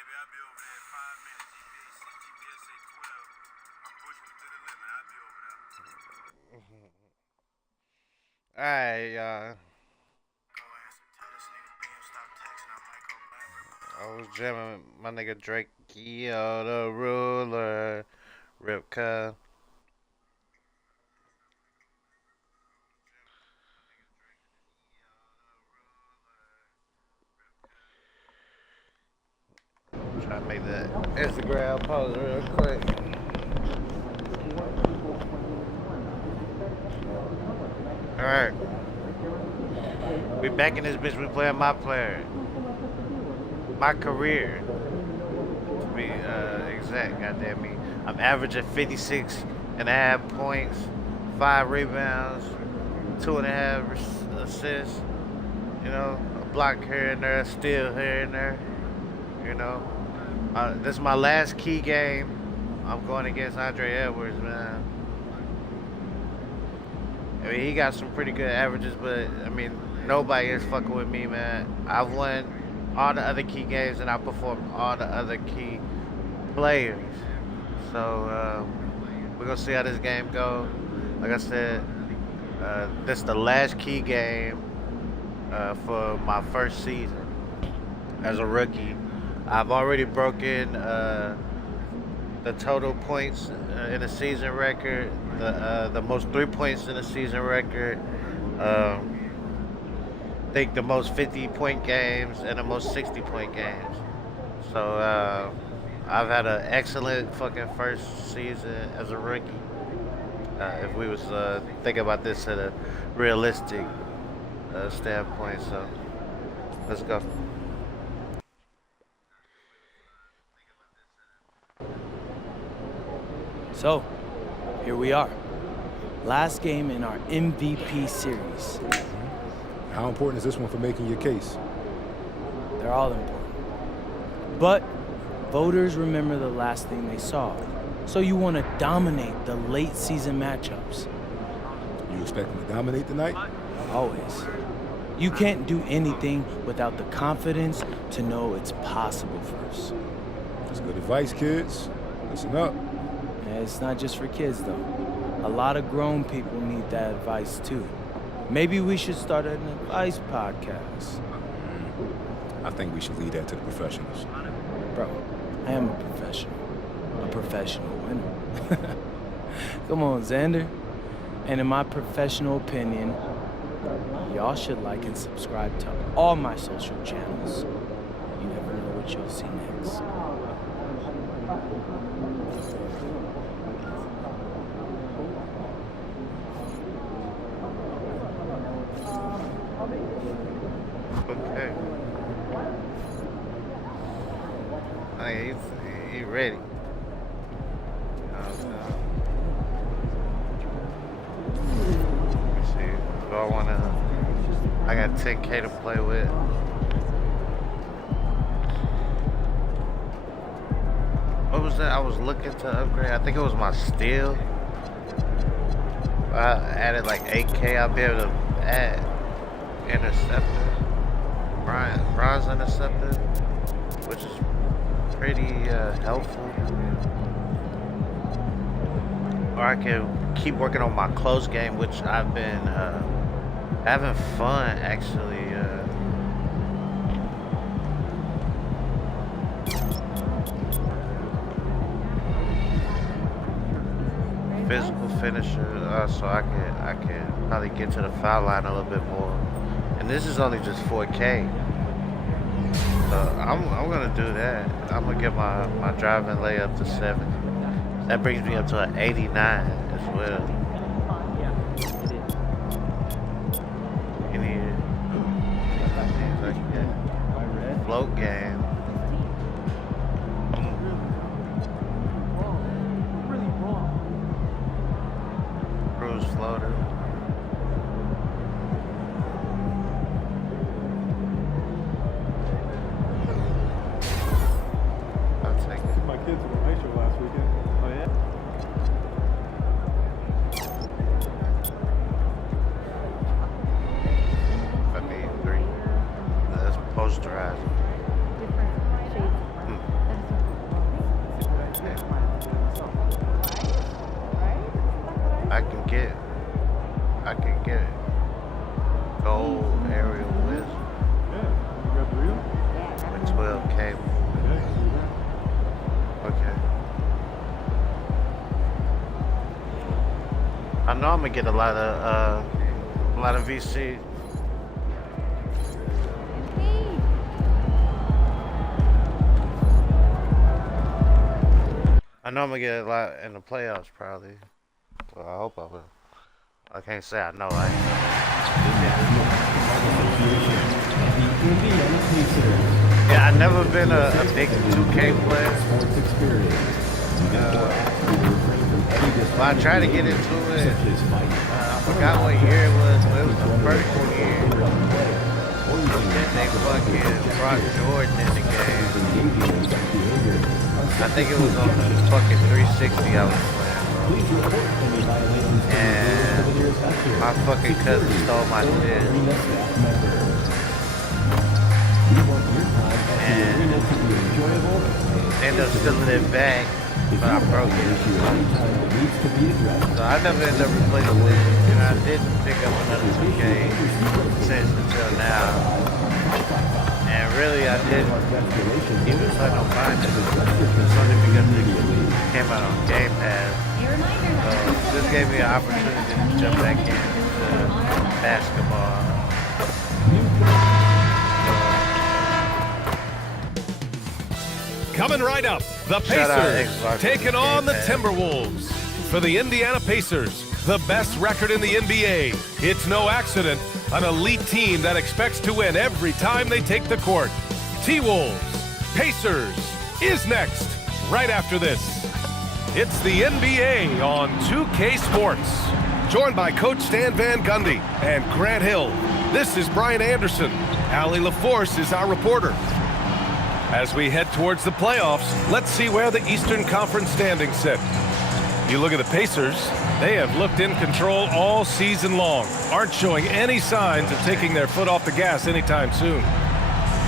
Maybe I'll be over there in 5 minutes. GPS say 12. I'm pushing it to the limit. I'll be over there. Alright, y'all. I was jamming my nigga Drake, Yo, the ruler, Ripka. Trying to make that Instagram post real quick. Alright. We back in this bitch. We playing my player. My career. To be exact, goddamn me. I'm averaging 56.5 points, 5 rebounds, 2.5 assists. You know, a block here and there, a steal here and there. You know, this is my last key game. I'm going against Andre Edwards, man. I mean, he got some pretty good averages, but I mean, nobody is fucking with me, man. I've won all the other key games and I performed all the other key players. So we're gonna see how this game goes. Like I said, this is the last key game for my first season as a rookie. I've already broken the total points in a season record, the most 3 points in a season record. I think the most 50-point games and the most 60-point games. So I've had an excellent fucking first season as a rookie. If we was thinking about this at a realistic standpoint, so let's go. So, here we are. Last game in our MVP series. How important is this one for making your case? They're all important. But voters remember the last thing they saw. So you want to dominate the late season matchups. You expect them to dominate tonight? Always. You can't do anything without the confidence to know it's possible first. That's good advice, kids. Listen up. It's not just for kids, though. A lot of grown people need that advice, too. Maybe we should start an advice podcast. I think we should leave that to the professionals. Bro, I am a professional winner. Come on, Xander. And in my professional opinion, y'all should like and subscribe to all my social channels. You never know what you'll see next. Okay. Hey, he's ready. Let's see. Do I wanna? I got 10K to play with. What was that? I was looking to upgrade. I think it was my steal. I added like 8K. I'll be able to add interceptor, bronze interceptor, which is pretty helpful. Or I can keep working on my close game, which I've been having fun actually. Physical finisher, so I can probably get to the foul line a little bit more. And this is only just 4K. So I'm gonna do that. I'm gonna get my driving layup to 70. That brings me up to an 89 as well. You need things like that. Float game. Cruise floater. My kids were ice show last weekend. Oh, yeah? I need 3. That's posterized. Different shades of brown. could get gold aerial wisdom. Yeah, you got the reel? With 12K. Okay. I know I'm gonna get a lot of VC. I know I'm gonna get a lot in the playoffs probably. Well, I hope I will. I can't say I know. Yeah, I've never been a big 2K player. But I tried to get into it. I forgot what year it was, but it was the first year. Then they fucking brought Jordan in the game. I think it was on the fucking 360 I was playing, bro. And my fucking cousin stole my shit. And ended up stealing it back, but I broke it. So I never ended up replacing it, and I didn't pick up another 2K since until now. And really, I didn't even plan on buying it. It's only because it came out on Game Pass. So this gave me an opportunity to jump back into basketball. Coming right up, the Pacers taking on the Timberwolves. For the Indiana Pacers, the best record in the NBA. It's no accident, an elite team that expects to win every time they take the court. T-Wolves, Pacers is next, right after this. It's the NBA on 2K Sports. Joined by Coach Stan Van Gundy and Grant Hill. This is Brian Anderson. Allie LaForce is our reporter. As we head towards the playoffs, let's see where the Eastern Conference standings sit. You look at the Pacers, they have looked in control all season long, aren't showing any signs of taking their foot off the gas anytime soon.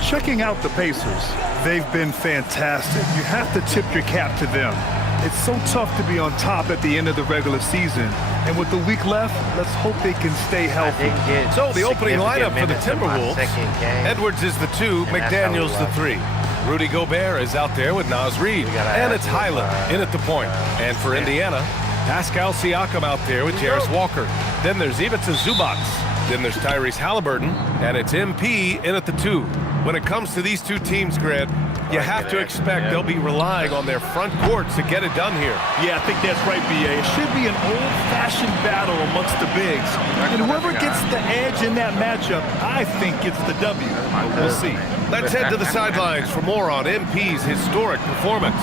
Checking out the Pacers, they've been fantastic. You have to tip your cap to them. It's so tough to be on top at the end of the regular season. And with the week left, let's hope they can stay healthy. So the opening lineup for the Timberwolves, Edwards is the 2, McDaniels the 3. Rudy Gobert is out there with Naz Reid. And it's Highland in at the point. And for Indiana, Pascal Siakam out there with Jarris Walker. Then there's Ivica Zubac. Then there's Tyrese Halliburton. And it's MP in at the 2. When it comes to these two teams, Grant, you have to expect they'll be relying on their front courts to get it done here. Yeah, I think that's right, B.A. It should be an old-fashioned battle amongst the bigs. And whoever gets the edge in that matchup, I think gets the W. We'll see. Let's head to the sidelines for more on MP's historic performance.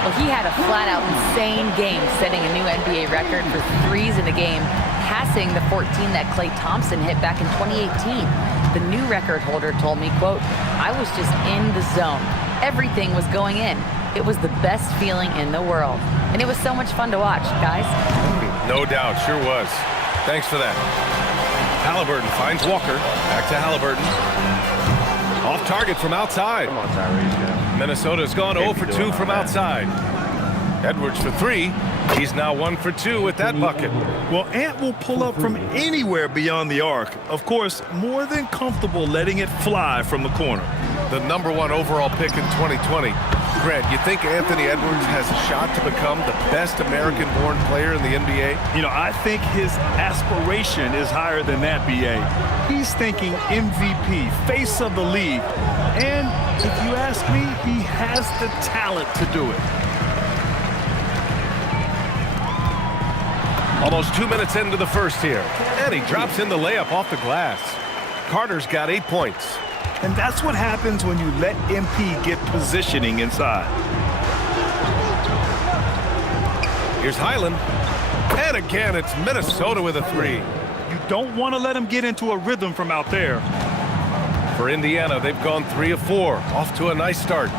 Well, he had a flat-out insane game, setting a new NBA record for threes in a game, passing the 14 that Klay Thompson hit back in 2018. The new record holder told me, quote, "I was just in the zone. Everything was going in. It was the best feeling in the world. And it was so much fun to watch, guys." No doubt, sure was. Thanks for that. Halliburton finds Walker. Back to Halliburton. Off target from outside. Come on, Tyrese. Minnesota's gone 0 for 2 from outside. Edwards for 3. He's now 1 for 2 with that bucket. Well, Ant will pull up from anywhere beyond the arc. Of course, more than comfortable letting it fly from the corner. The #1 overall pick in 2020. Grant, you think Anthony Edwards has a shot to become the best American-born player in the NBA? You know, I think his aspiration is higher than that, B.A. He's thinking MVP, face of the league. And if you ask me, he has the talent to do it. Almost 2 minutes into the first here. And he drops in the layup off the glass. Carter's got 8 points. And that's what happens when you let MP get positioning inside. Here's Highland. And again, it's Minnesota with a 3. You don't want to let him get into a rhythm from out there. For Indiana, they've gone 3 of 4. Off to a nice start.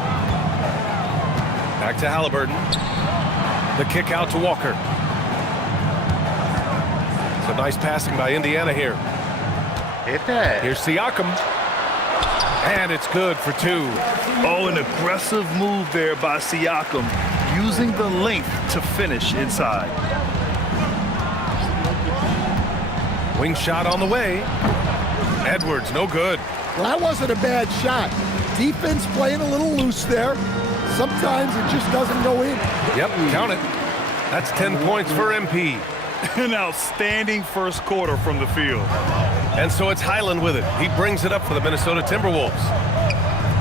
Back to Halliburton. The kick out to Walker. It's a nice passing by Indiana here. Hit that. Here's Siakam. And it's good for 2. Oh, an aggressive move there by Siakam, using the length to finish inside. Wing shot on the way. Edwards, no good. Well, that wasn't a bad shot. Defense playing a little loose there. Sometimes it just doesn't go in. Yep, count it. That's 10 points for MP. An outstanding first quarter from the field. And so it's Highland with it. He brings it up for the Minnesota Timberwolves.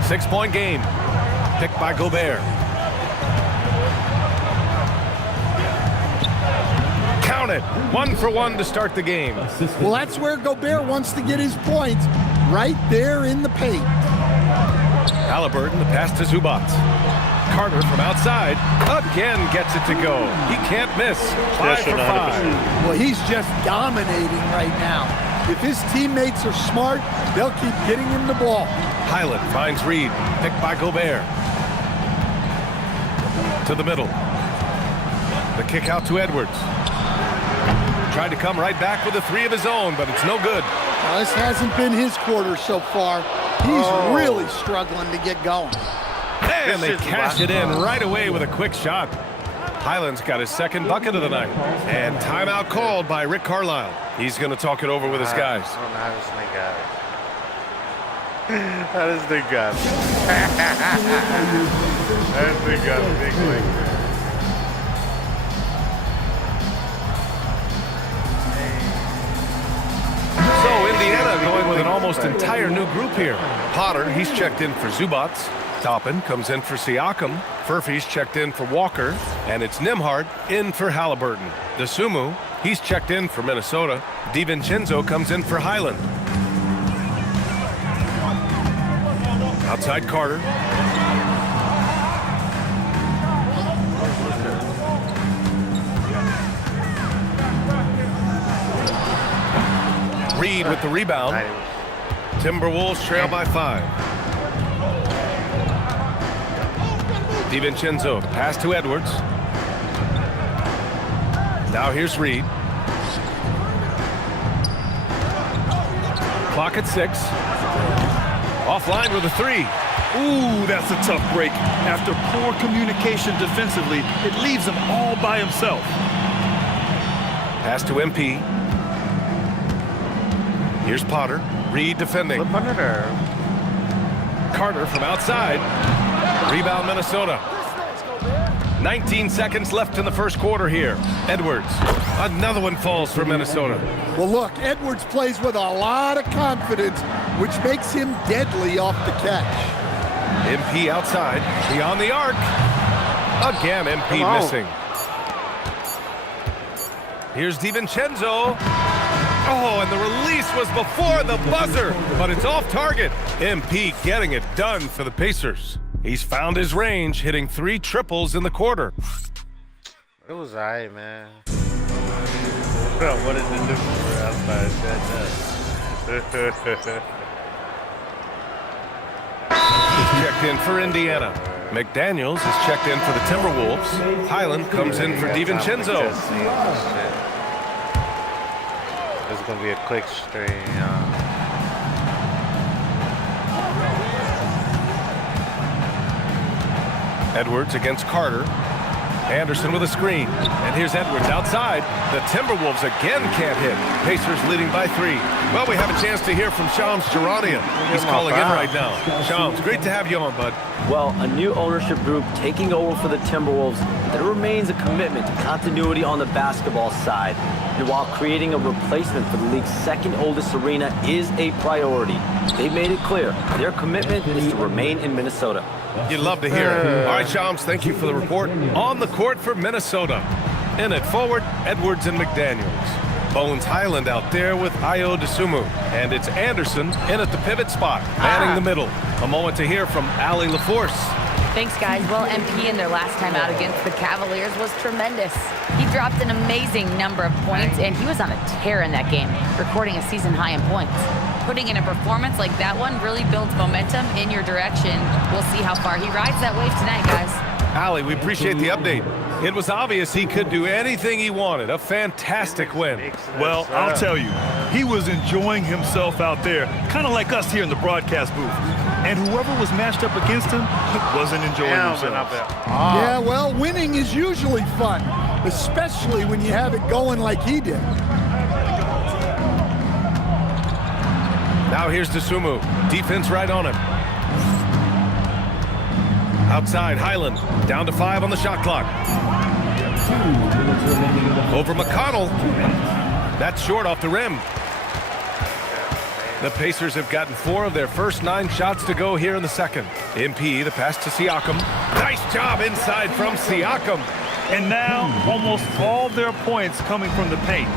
6-point game. Picked by Gobert. Count it. 1 for 1 to start the game. Well, that's where Gobert wants to get his points, right there in the paint. Halliburton, the pass to Zubac. Carter from outside again gets it to go. He can't miss. 5 for 5. Well, he's just dominating right now. If his teammates are smart, they'll keep getting him the ball. Highland finds Reed, picked by Gobert. To the middle. The kick out to Edwards. Tried to come right back with a 3 of his own, but it's no good. Well, this hasn't been his quarter so far. He's really struggling to get going. And they cash it in right away with a quick shot. Highland's got his second bucket of the night. And timeout called by Rick Carlisle. He's going to talk it over with his guys. I don't know how this thing got it. How does this thing got it? How does this thing got it big like that? So Indiana going with an almost entire new group here. Potter, he's checked in for Zubac. Toppin comes in for Siakam. Furphy's checked in for Walker. And it's Nembhard in for Halliburton. DeSumo, he's checked in for Minnesota. DiVincenzo comes in for Highland. Outside Carter. Reed with the rebound. Timberwolves trail by 5. DiVincenzo, pass to Edwards. Now here's Reed. Clock at 6. Offline with a 3. Ooh, that's a tough break. After poor communication defensively, it leaves him all by himself. Pass to MP. Here's Potter. Reed defending. Flip under there. Carter from outside. Rebound Minnesota. 19 seconds left in the first quarter here. Edwards. Another one falls for Minnesota. Well, look, Edwards plays with a lot of confidence, which makes him deadly off the catch. MP outside. Beyond the arc. Again, MP missing. Here's DiVincenzo. Oh, and the release was before the buzzer, but it's off target. MP getting it done for the Pacers. He's found his range, hitting 3 triples in the quarter. It was alright, man. What is the difference outside that? He's checked in for Indiana. McDaniels is checked in for the Timberwolves. Highland comes in for DiVincenzo. It's gonna be a quick stream. Edwards against Carter. Anderson with a screen. And here's Edwards outside. The Timberwolves again can't hit. Pacers leading by 3. Well, we have a chance to hear from Shams Charania. He's calling in right now. Shams, great to have you on, bud. Well, a new ownership group taking over for the Timberwolves. There remains a commitment to continuity on the basketball side. And while creating a replacement for the league's second oldest arena is a priority, they've made it clear their commitment is to remain in Minnesota. You'd love to hear it. All right, Shams, thank you for the report. On the court for Minnesota. In it forward, Edwards and McDaniels. Bones Highland out there with Ayo Dosunmu. And it's Anderson in at the pivot spot, manning the middle. A moment to hear from Allie LaForce. Thanks, guys. Well, MP in their last time out against the Cavaliers was tremendous. He dropped an amazing number of points, and he was on a tear in that game, recording a season high in points. Putting in a performance like that one really builds momentum in your direction. We'll see how far he rides that wave tonight, guys. Allie, we appreciate the update. It was obvious he could do anything he wanted. A fantastic win. Well, I'll tell you, he was enjoying himself out there, kind of like us here in the broadcast booth. And whoever was matched up against him wasn't enjoying himself. Yeah, well, winning is usually fun, especially when you have it going like he did. Now here's Desumu. Defense right on him. Outside, Highland. Down to 5 on the shot clock. Over McConnell. That's short off the rim. The Pacers have gotten 4 of their first 9 shots to go here in the second. MP, the pass to Siakam. Nice job inside from Siakam. And now, almost all their points coming from the paint.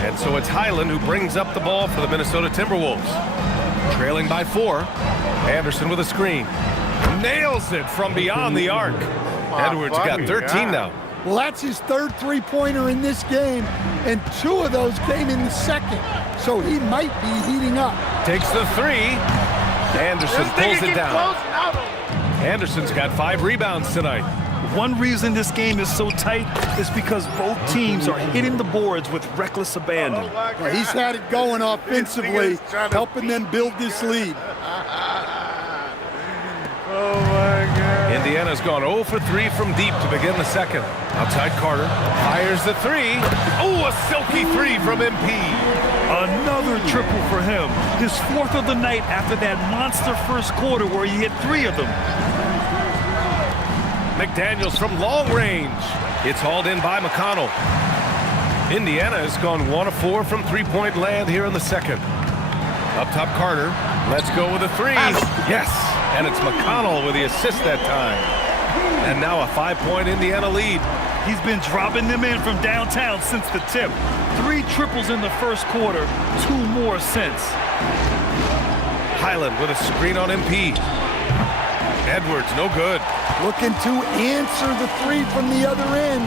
And so it's Highland who brings up the ball for the Minnesota Timberwolves. Trailing by 4. Anderson with a screen. Nails it from beyond the arc. Edwards got 13 now. Well, that's his 3rd three-pointer in this game, and 2 of those came in the second. So he might be heating up. Takes the 3. Anderson pulls it down. Anderson's got 5 rebounds tonight. One reason this game is so tight is because both teams are hitting the boards with reckless abandon. Well, he's had it going offensively, helping them build this lead. Oh my God. Indiana's gone 0 for 3 from deep to begin the second. Outside Carter fires the 3. Oh, a silky 3 from MP. Another triple for him. His 4th of the night after that monster first quarter where he hit 3 of them. McDaniels from long range. It's hauled in by McConnell. Indiana has gone 1 of 4 from three-point land here in the second. Up top, Carter. Let's go with a 3. Yes, and it's McConnell with the assist that time. And now a 5-point Indiana lead. He's been dropping them in from downtown since the tip. 3 triples in the first quarter, 2 more since. Highland with a screen on MP. Edwards, no good. Looking to answer the 3 from the other end.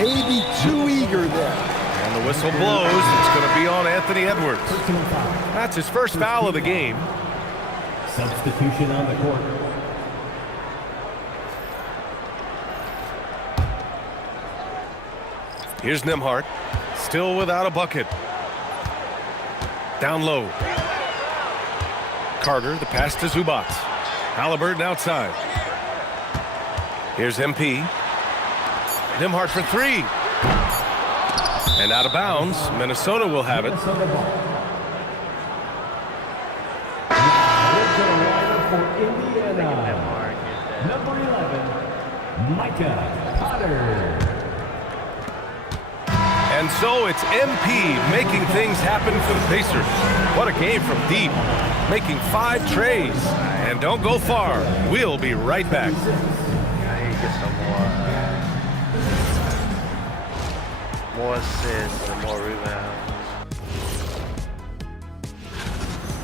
Maybe too eager there. And the whistle blows. It's going to be on Anthony Edwards. That's his first foul of the game. Substitution on the court. Here's Nembhard. Still without a bucket. Down low. Carter, the pass to Zubac. Halliburton outside. Here's MP. Nembhard for 3. And out of bounds. Minnesota will have it. For Indiana, number 11, Micah Potter. And so it's MP making things happen for the Pacers. What a game from deep. Making 5 trays. And don't go far. We'll be right back. I need to get some more assists and more rebounds.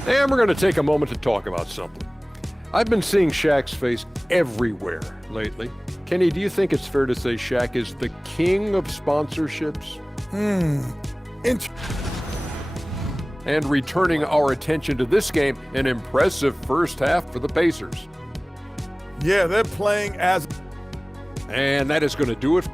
And we're going to take a moment to talk about something. I've been seeing Shaq's face everywhere lately. Kenny, do you think it's fair to say Shaq is the king of sponsorships? And returning our attention to this game, an impressive first half for the Pacers. Yeah, they're playing as... And that is going to do it.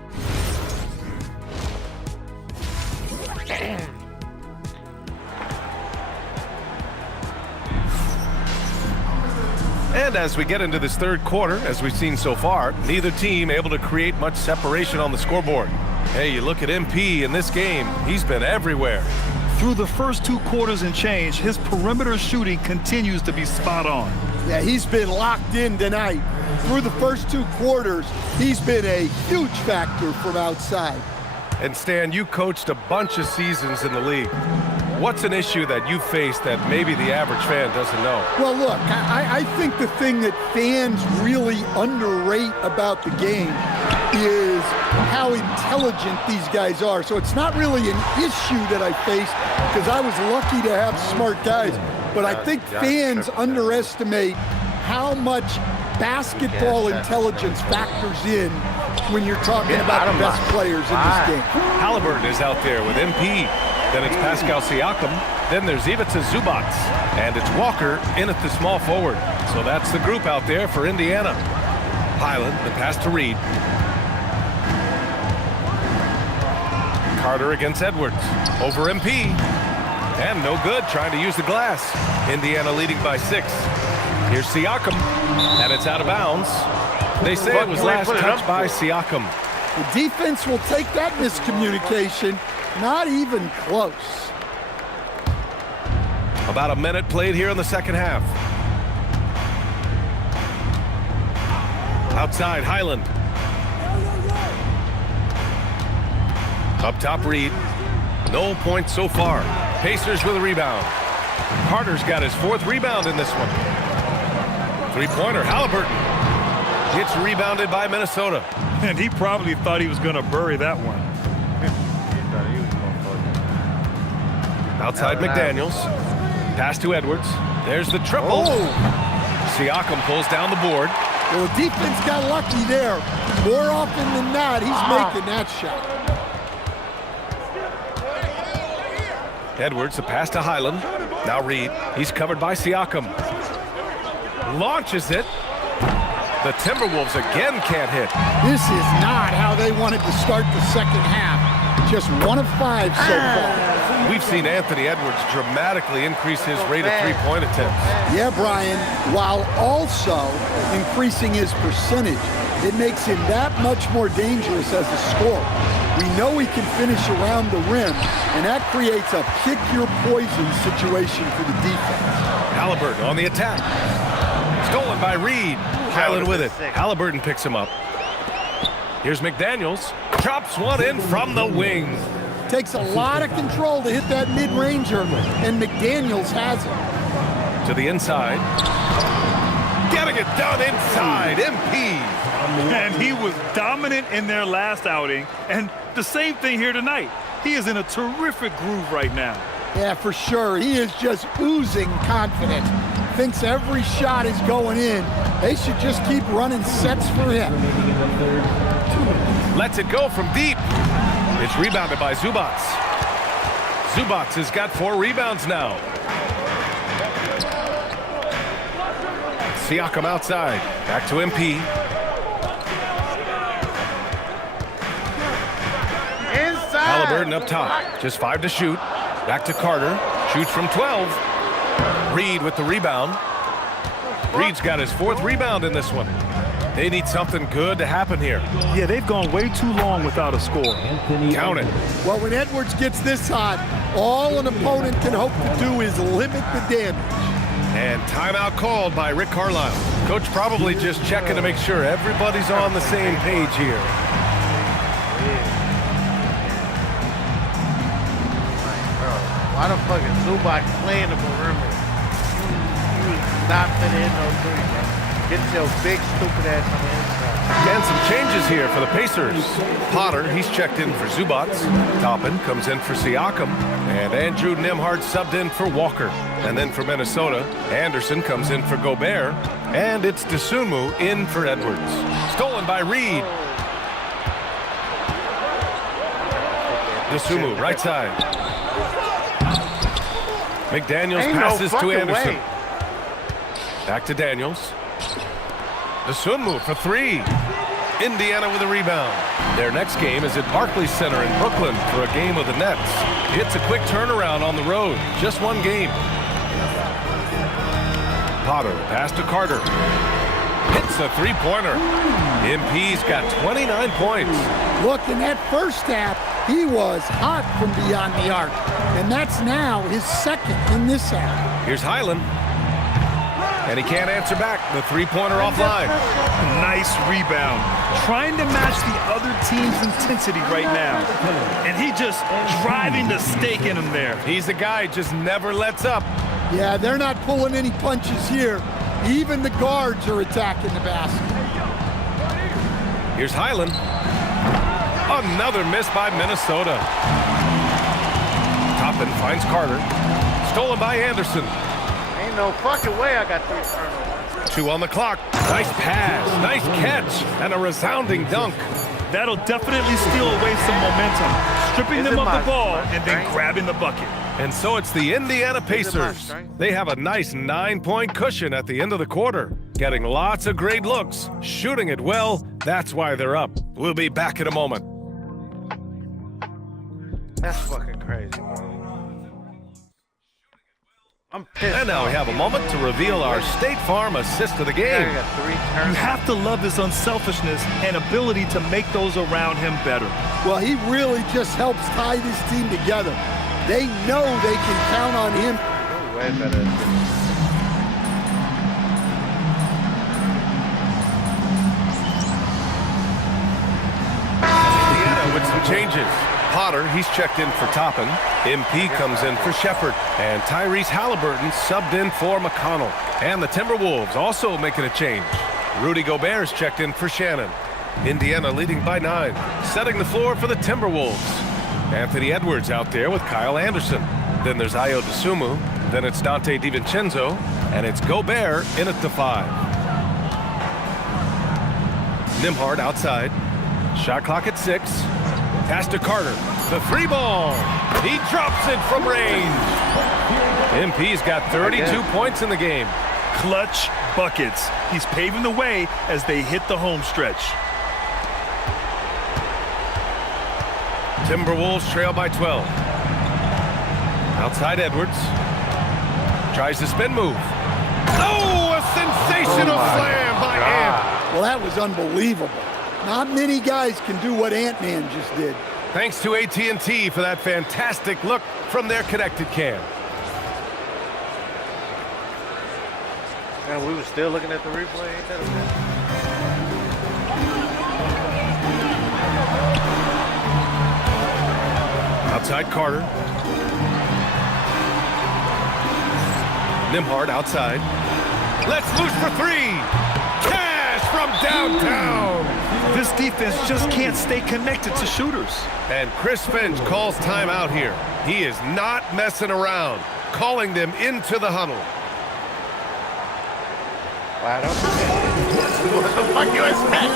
And as we get into this third quarter, as we've seen so far, neither team able to create much separation on the scoreboard. Hey, you look at MP in this game, he's been everywhere. Through the first 2 quarters and change, his perimeter shooting continues to be spot on. Yeah, he's been locked in tonight. Through the first 2 quarters, he's been a huge factor from outside. And Stan, you coached a bunch of seasons in the league. What's an issue that you faced that maybe the average fan doesn't know? Well, look, I think the thing that fans really underrate about the game is how intelligent these guys are. So it's not really an issue that I faced because I was lucky to have smart guys. But I think fans underestimate how much basketball intelligence factors in when you're talking about the best players in this game. Halliburton is out there with MP. Then it's Pascal Siakam. Then there's Ivica Zubac. And it's Walker in at the small forward. So that's the group out there for Indiana. Highland, the pass to Reed. Carter against Edwards. Over MP. And no good, trying to use the glass. Indiana leading by 6. Here's Siakam. And it's out of bounds. They say it was last touched by Siakam. The defense will take that miscommunication. Not even close. About a minute played here in the second half. Outside, Highland. Up top, Reed. No points so far. Pacers with a rebound. Carter's got his 4th rebound in this one. Three-pointer, Halliburton. It's rebounded by Minnesota. And he probably thought he was going to bury that one. Outside McDaniels. Pass to Edwards. There's the triple. Siakam pulls down the board. Well, the defense got lucky there. More often than not, he's making that shot. Edwards, a pass to Highland. Now Reed. He's covered by Siakam. Launches it. The Timberwolves again can't hit. This is not how they wanted to start the second half. Just 1 of 5 so far. We've seen Anthony Edwards dramatically increase his rate of three-point attempts. Yeah, Brian, while also increasing his percentage. It makes him that much more dangerous as a scorer. We know he can finish around the rim, and that creates a pick-your-poison situation for the defense. Halliburton on the attack. Stolen by Reed. Highland with it. Halliburton picks him up. Here's McDaniels. Chops one in from the wing. Takes a lot of control to hit that mid-ranger, and McDaniels has it. To the inside. Getting it done inside. MP. And he was dominant in their last outing, and the same thing here tonight. He is in a terrific groove right now. Yeah, for sure. He is just oozing confidence. Thinks every shot is going in. They should just keep running sets for him. Lets it go from deep. It's rebounded by Zubats. Zubats has got 4 rebounds now. Siakam outside. Back to MP. Inside. Halliburton up top. Just 5 to shoot. Back to Carter. Shoots from 12. Reed with the rebound. Reed's got his 4th rebound in this one. They need something good to happen here. Yeah, they've gone way too long without a score. Count it. Well, when Edwards gets this hot, all an opponent can hope to do is limit the damage. And timeout called by Rick Carlisle. Coach probably just checking to make sure everybody's on the same page here. Why the fuck is Zubac playing the perimeter? Stop it in no 3, bro. Get your big stupid ass on the inside. And some changes here for the Pacers. Potter, he's checked in for Zubats. Toppin comes in for Siakam. And Andrew Nembhard subbed in for Walker. And then for Minnesota, Anderson comes in for Gobert. And it's Dosunmu in for Edwards. Stolen by Reed. Dosunmu, right side. McDaniels passes to Anderson. Back to Daniels. Dosunmu for 3. Indiana with a rebound. Their next game is at Barclays Center in Brooklyn for a game with the Nets. It's a quick turnaround on the road. Just 1 game. Potter, pass to Carter. Hits the 3-pointer. MP's got 29 points. Look, in that first half, he was hot from beyond the arc. And that's now his 2nd in this half. Here's Highland. And he can't answer back. The 3-pointer offline. Nice rebound. Trying to match the other team's intensity right now. And he just driving the stake in him there. He's the guy just never lets up. Yeah, they're not pulling any punches here. Even the guards are attacking the basket. Here's Highland. Another miss by Minnesota. Toppin finds Carter. Stolen by Anderson. Ain't no fucking way I got 3 turnovers. 2 on the clock. Nice pass, nice catch, and a resounding dunk. That'll definitely steal away some momentum. Stripping them of the ball and then grabbing the bucket. And so it's the Indiana Pacers. They have a nice 9-point cushion at the end of the quarter. Getting lots of great looks, shooting it well. That's why they're up. We'll be back in a moment. That's fucking crazy, bro. I'm pissed. And now we have a moment to reveal our State Farm assist of the game. You have to love his unselfishness and ability to make those around him better. Well, he really just helps tie this team together. They know they can count on him. No way better. Indiana with some changes. Potter, he's checked in for Toppin. MP comes in for Shepard. And Tyrese Halliburton subbed in for McConnell. And the Timberwolves also making a change. Rudy Gobert's checked in for Shannon. Indiana leading by 9. Setting the floor for the Timberwolves. Anthony Edwards out there with Kyle Anderson. Then there's Ayo Dosunmu. Then it's Dante DiVincenzo. And it's Gobert in at the 5. Nembhard outside. Shot clock at 6. Pass to Carter. The 3 ball. He drops it from range. MP's got 32 points in the game. Clutch buckets. He's paving the way as they hit the home stretch. Timberwolves trail by 12. Outside Edwards. Tries the spin move. Oh, a sensational slam by Ant. Well, that was unbelievable. Not many guys can do what Ant-Man just did. Thanks to AT&T for that fantastic look from their connected cam. And we were still looking at the replay. Ain't that a bit? Outside Carter. Nembhard outside. Let's loose for 3. Cash from downtown. This defense just can't stay connected to shooters. And Chris Finch calls timeout here. He is not messing around, calling them into the huddle. Wide open. What the fuck you expect?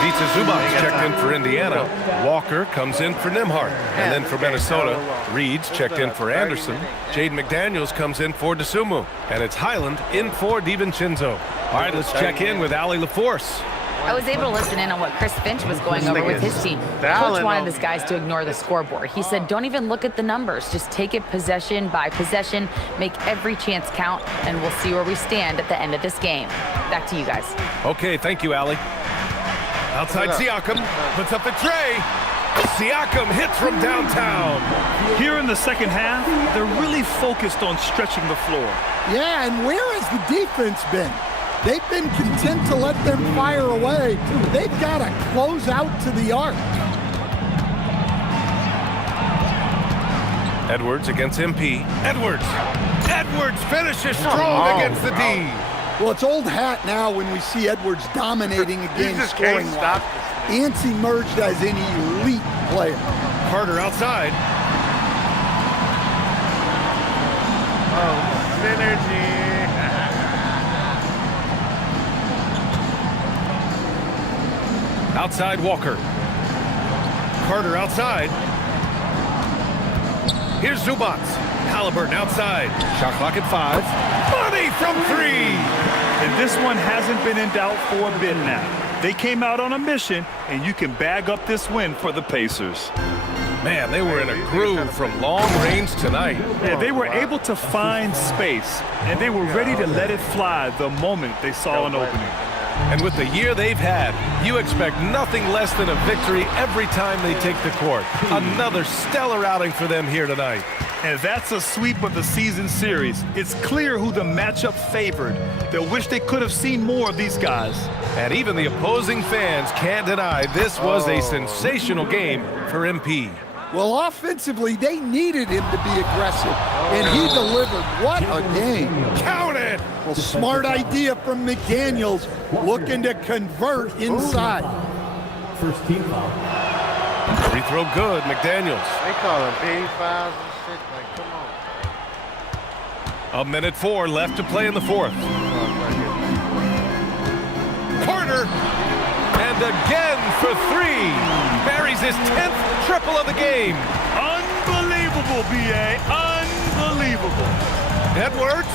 Ivica Zubac's checked in for Indiana. Walker comes in for Nembhard. And then for Minnesota, Reed's checked in for Anderson. Jaden McDaniels comes in for Dosunmu. And it's Highland in for DiVincenzo. All right, let's check in with Allie LaForce. I was able to listen in on what Chris Finch was going over with his team. Coach wanted his guys to ignore the scoreboard. He said, don't even look at the numbers. Just take it possession by possession, make every chance count, and we'll see where we stand at the end of this game. Back to you guys. Okay, thank you, Allie. Outside Siakam, puts up the tray. Siakam hits from downtown. Here in the second half, they're really focused on stretching the floor. Yeah, and where has the defense been? They've been content to let them fire away. They've got to close out to the arc. Edwards against MP. Edwards finishes strong against the D. Well, it's old hat now when we see Edwards dominating a game scoring wise. Ant's emerged as an elite player. Carter outside. Oh, synergy. Outside Walker. Carter outside. Here's Zubac. Halliburton outside. Shot clock at 5. Money from 3. And this one hasn't been in doubt for a bit now. They came out on a mission, and you can bag up this win for the Pacers. Man, they were in a groove from long range tonight. Yeah, they were able to find space, and they were ready to let it fly the moment they saw an opening. And with the year they've had, you expect nothing less than a victory every time they take the court. Another stellar outing for them here tonight. And that's a sweep of the season series. It's clear who the matchup favored. They'll wish they could have seen more of these guys. And even the opposing fans can't deny this was a sensational game for MP. Well, offensively, they needed him to be aggressive, and he delivered. What a game. Count it! Well, smart idea from McDaniels, looking to convert inside. First team foul. Free throw good, McDaniels. They call him P5s and shit. Like, come on. 1:04 left to play in the 4th. Carter, and again for 3. Buries his 10th triple of the game. Unbelievable, B.A. Unbelievable. Edwards.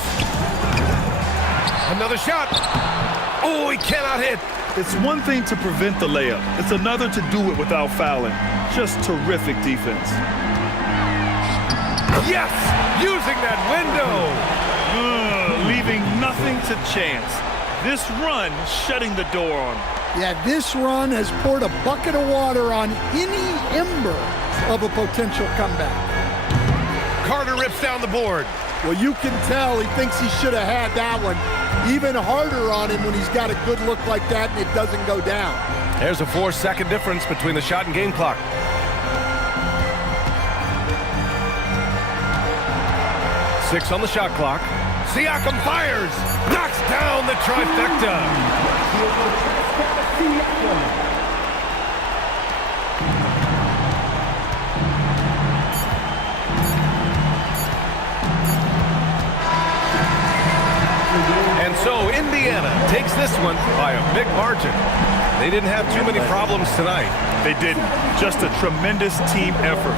Another shot. Oh, he cannot hit. It's one thing to prevent the layup. It's another to do it without fouling. Just terrific defense. Yes, using that window. Leaving nothing to chance. This run shutting the door on him. Yeah, this run has poured a bucket of water on any ember of a potential comeback. Carter rips down the board. Well, you can tell he thinks he should have had that one. Even harder on him when he's got a good look like that and it doesn't go down. There's a 4-second difference between the shot and game clock. Six on the shot clock. Siakam fires, knocks down the trifecta. And so Indiana takes this one by a big margin. They didn't have too many problems tonight. They didn't. Just a tremendous team effort.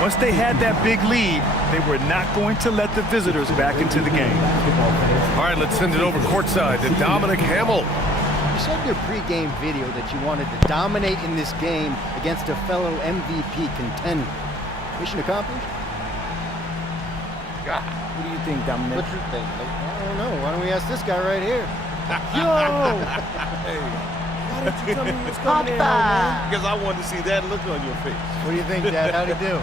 Once they had that big lead, they were not going to let the visitors back into the game. All right, let's send it over courtside to Dominic Hamill. You said in your pregame video that you wanted to dominate in this game against a fellow MVP contender. Mission accomplished? God. What do you think, Dominic? What you think? I don't know. Why don't we ask this guy right here? Yo! Hey. Why didn't you tell me you was coming in, man? Because I wanted to see that look on your face. What do you think, Dad? How'd he do?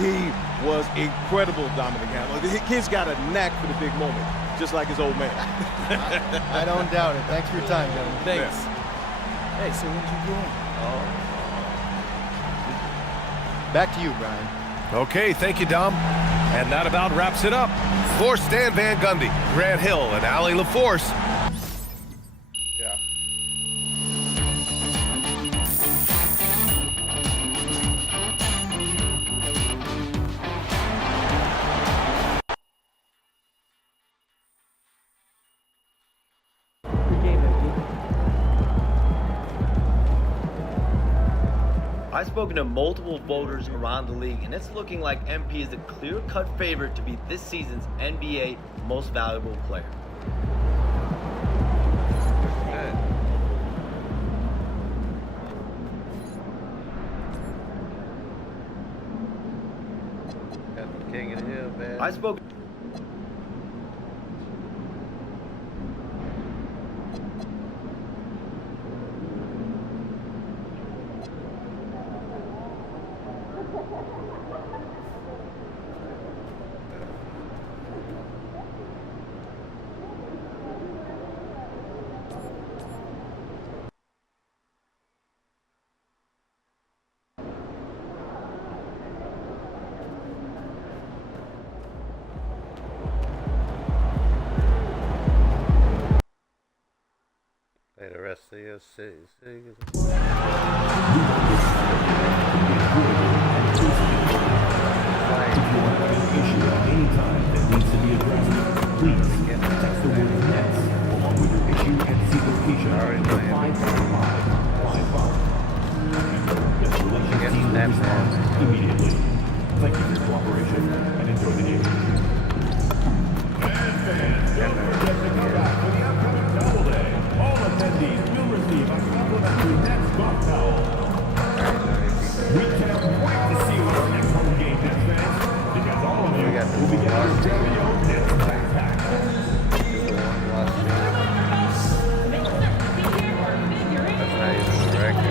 He was incredible, Dominic Hamill. The kid's got a knack for the big moment, just like his old man. I don't doubt it. Thanks for your time, gentlemen. Thanks. Hey, so when'd you get in? Back to you, Brian. Okay, thank you, Dom. And that about wraps it up. For Stan Van Gundy, Grant Hill, and Allie LaForce. Yeah. I've spoken to multiple voters around the league, and it's looking like MP is the clear-cut favorite to be this season's NBA Most Valuable Player. Got the king of the hill, man. I spoke. Hey, the rest of your cities. Anytime that needs to be addressed, please text the word NETS along with your issue and seek location to 55555. Get the relations team will respond immediately. Thank you for your cooperation and enjoy the game. And fans, don't forget to come back for the upcoming Double Day. All attendees will receive a complimentary Nets golf towel. We cannot wait to see what our next home game is, fans. Because all of you will be getting your daily own Nets backpack. That's not even the record.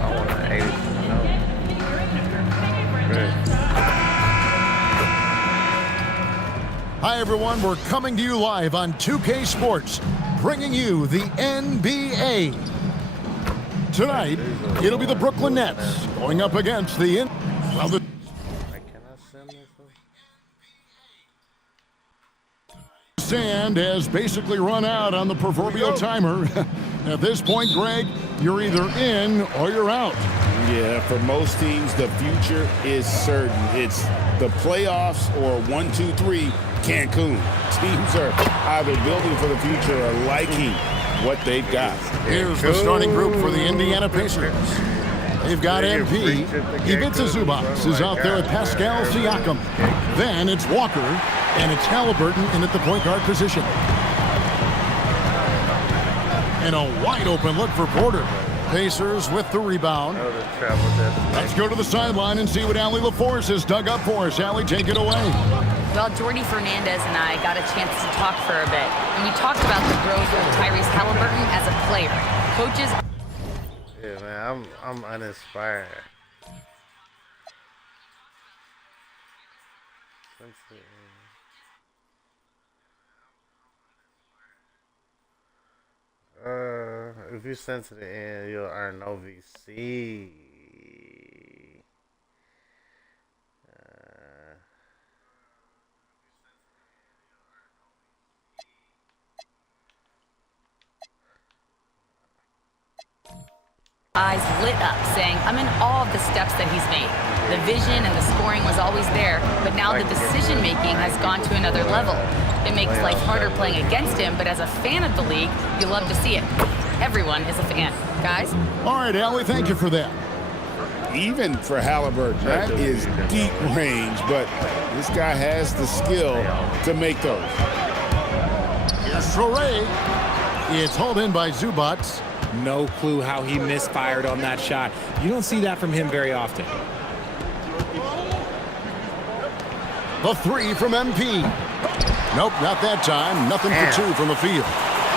I want an 80. Hi, everyone. We're coming to you live on 2K Sports, bringing you the NBA. Tonight, it'll be the Brooklyn Nets going up against the sand has basically run out on the proverbial timer. At this point, Greg, you're either in or you're out. Yeah, for most teams, the future is certain. It's the playoffs or 1, 2, 3, Cancun. Teams are either building for the future or liking what they've got. Here's the starting group for the Indiana Pacers. They've got MP. Ivica Zubac is out there with Pascal Siakam. Then it's Walker, and it's Halliburton in at the point guard position. And a wide open look for Porter. Pacers with the rebound. Let's go to the sideline and see what Allie LaForce has dug up for us. Allie, take it away. Well, Jordy Fernandez and I got a chance to talk for a bit, and we talked about the growth of Tyrese Halliburton as a player. Coaches. Yeah, man, I'm uninspired. send to the end. If you send to the end, you'll earn OVC. Eyes lit up, saying, I'm in awe of the steps that he's made. The vision and the scoring was always there, but now the decision-making has gone to another level. It makes life harder playing against him, but as a fan of the league, you love to see it. Everyone is a fan. Guys? All right, Allie, thank you for that. Even for Halliburton, that is deep range, but this guy has the skill to make those. Here's Traore. It's hauled in by Zubats. No clue how he misfired on that shot. You don't see that from him very often. The three from MP. Nope, not that time. Nothing for two from the field.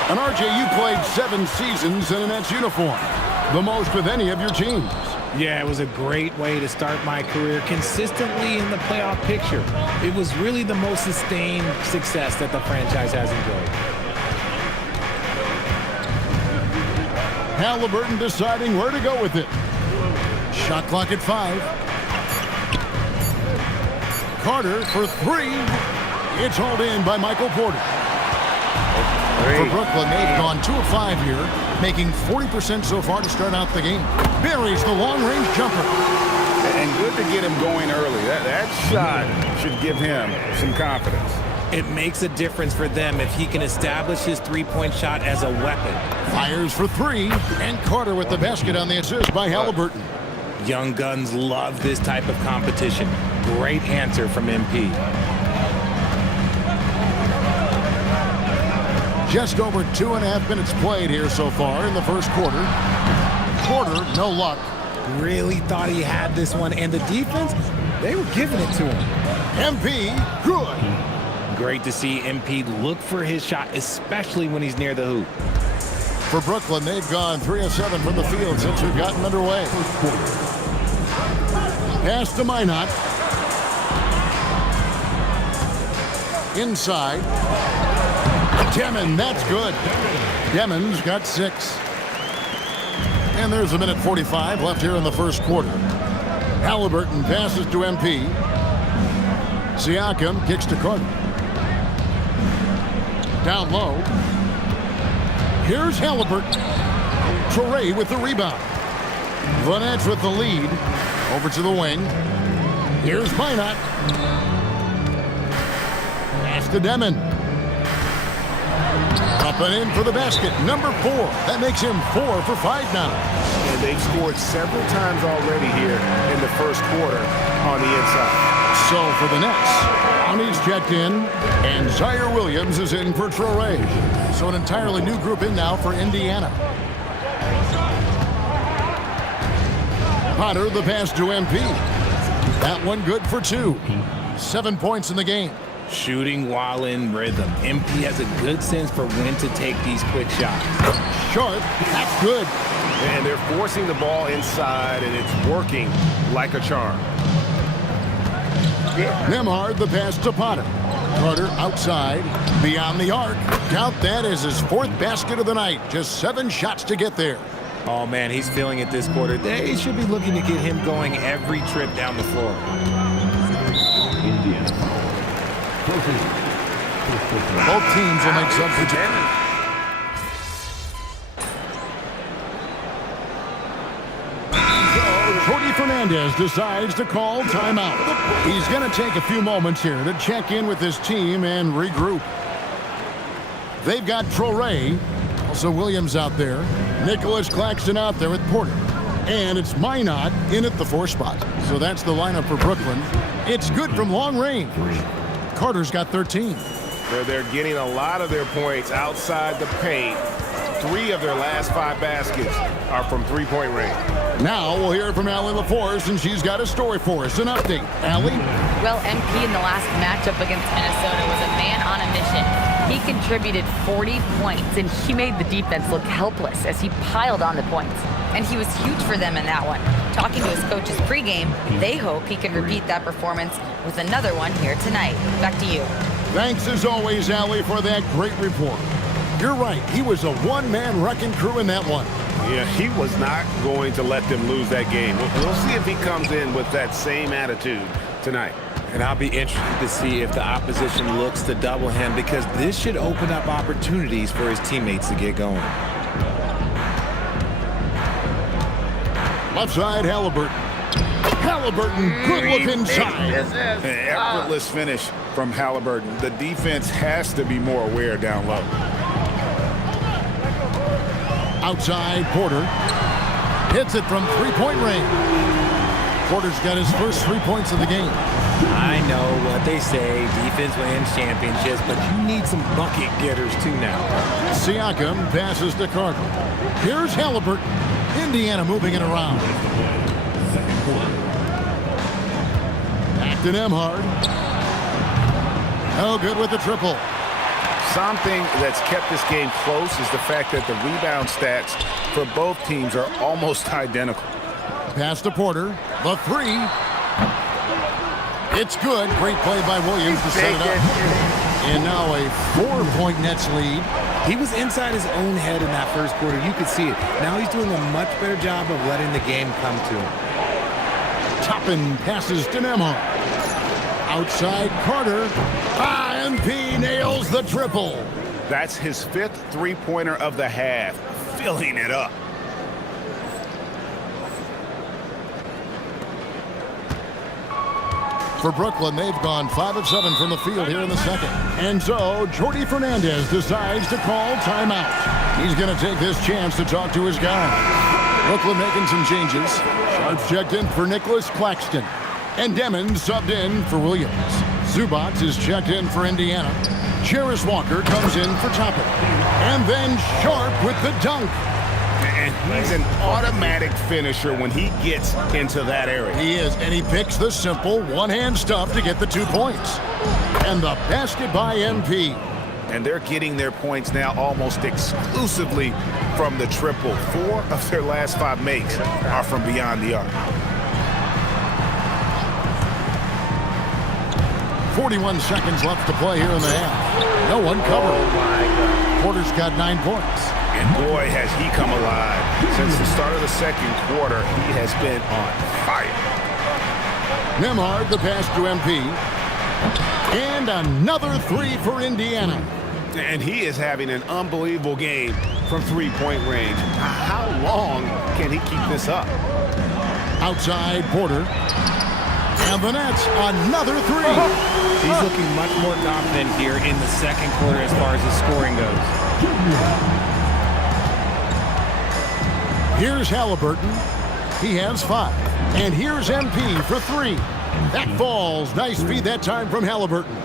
And RJ, you played 7 seasons in a Nets uniform. The most with any of your teams. Yeah, it was a great way to start my career consistently in the playoff picture. It was really the most sustained success that the franchise has enjoyed. Halliburton deciding where to go with it. Shot clock at 5. Carter for 3. It's hauled in by Michael Porter. For Brooklyn, they've gone 2 of 5 here, making 40% so far to start out the game. Buries the long-range jumper. And good to get him going early. That shot should give him some confidence. It makes a difference for them if he can establish his three-point shot as a weapon. Fires for 3, and Carter with the basket on the assist by Halliburton. Young guns love this type of competition. Great answer from MP. Just over 2.5 minutes played here so far in the first quarter. Porter, no luck. Really thought he had this one, and the defense, they were giving it to him. MP, good. Great to see MP look for his shot, especially when he's near the hoop. For Brooklyn, they've gone 3 of 7 from the field since we've gotten underway. Pass to Minot. Inside. Demon, that's good. Demon's got 6. And there's 1:45 left here in the first quarter. Halliburton passes to MP. Siakam kicks to Carter. Down low. Here's Halliburton. Traore with the rebound. Van Nets with the lead. Over to the wing. Here's Minot. Pass to Demon. Up and in for the basket. Number 4. That makes him 4 for 5 now. And they've scored several times already here in the first quarter on the inside. So for the Nets, Brownie's checked in, and Zaire Williams is in for Traore. So an entirely new group in now for Indiana. Potter, the pass to MP. That one good for 2. 7 points in the game. Shooting while in rhythm. MP has a good sense for when to take these quick shots. Short, that's good. And they're forcing the ball inside, and it's working like a charm. Nembhard, the pass to Potter. Carter outside, beyond the arc. Count that as his 4th basket of the night. Just 7 shots to get there. Oh, man, he's feeling it this quarter. They should be looking to get him going every trip down the floor. Both teams will make substitutions. Cody Fernandez decides to call timeout. He's going to take a few moments here to check in with his team and regroup. They've got Traore, also Williams out there, Nicholas Claxton out there with Porter, and it's Minot in at the 4 spot. So that's the lineup for Brooklyn. It's good from long range. Carter's got 13. They're getting a lot of their points outside the paint. 3 of their last 5 baskets are from three-point range. Now we'll hear from Allie LaForce, and she's got a story for us. An update. Allie? Well, MP in the last matchup against Minnesota was a man on a mission. He contributed 40 points, and he made the defense look helpless as he piled on the points. And he was huge for them in that one. Talking to his coaches pregame, they hope he can repeat that performance with another one here tonight. Back to you. Thanks as always, Allie, for that great report. You're right. He was a one-man wrecking crew in that one. Yeah, he was not going to let them lose that game. We'll see if he comes in with that same attitude tonight. And I'll be interested to see if the opposition looks to double him, because this should open up opportunities for his teammates to get going. Left side, Halliburton. Halliburton, good look inside. Effortless finish from Halliburton. The defense has to be more aware down low. Outside, Porter. Hits it from three-point range. Porter's got his first 3 points of the game. I know what they say, defense wins championships, but you need some bucket getters too now. Siakam passes to Carter. Here's Halliburton. Indiana moving it around. Back to Nembhard. No good with the triple. Something that's kept this game close is the fact that the rebound stats for both teams are almost identical. Pass to Porter. The three. It's good. Great play by Williams to set it up. And now a 4-point Nets lead. He was inside his own head in that first quarter. You could see it. Now he's doing a much better job of letting the game come to him. Toppin passes to Nembhard. Outside Carter. MP nails the triple. That's his 5th three-pointer of the half. Filling it up. For Brooklyn, they've gone 5 of 7 from the field here in the second. And so, Jordi Fernandez decides to call timeout. He's going to take this chance to talk to his guys. Brooklyn making some changes. Sharp checked in for Nicholas Claxton. And Demon subbed in for Williams. Zubac is checked in for Indiana. Jarris Walker comes in for Toppin. And then Sharp with the dunk. And he's an automatic finisher when he gets into that area. He is, and he picks the simple one-hand stuff to get the 2 points. And the basket by MP. And they're getting their points now almost exclusively from the triple. 4 of their last 5 makes are from beyond the arc. 41 seconds left to play here in the half. No one covered. Oh my God. Porter's got 9 points. And boy, has he come alive. Since the start of the second quarter, he has been on fire. Nembhard, the pass to MP. And another 3 for Indiana. And he is having an unbelievable game from three-point range. How long can he keep this up? Outside Porter. And the Nets, another 3. He's looking much more confident here in the second quarter as far as his scoring goes. Here's Halliburton. He has 5. And here's MP for 3. That falls. Nice feed that time from Halliburton.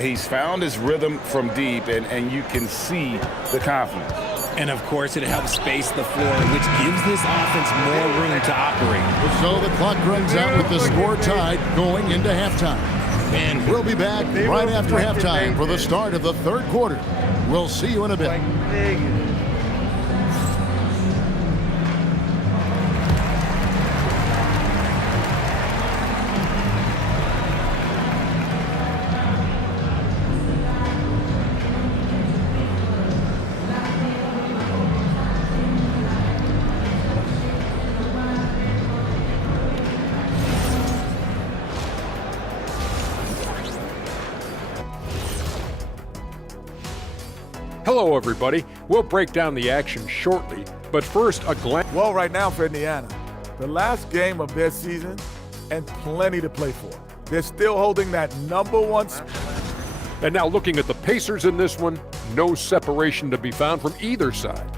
He's found his rhythm from deep, and you can see the confidence. And, of course, it helps space the floor, which gives this offense more room to operate. So the clock runs out with the score tied going into halftime. And we'll be back right after halftime for the start of the third quarter. We'll see you in a bit. Hello, everybody. We'll break down the action shortly, but first, a glance. Well, right now for Indiana, the last game of their season and plenty to play for. They're still holding that #1 spot. And now looking at the Pacers in this one, no separation to be found from either side.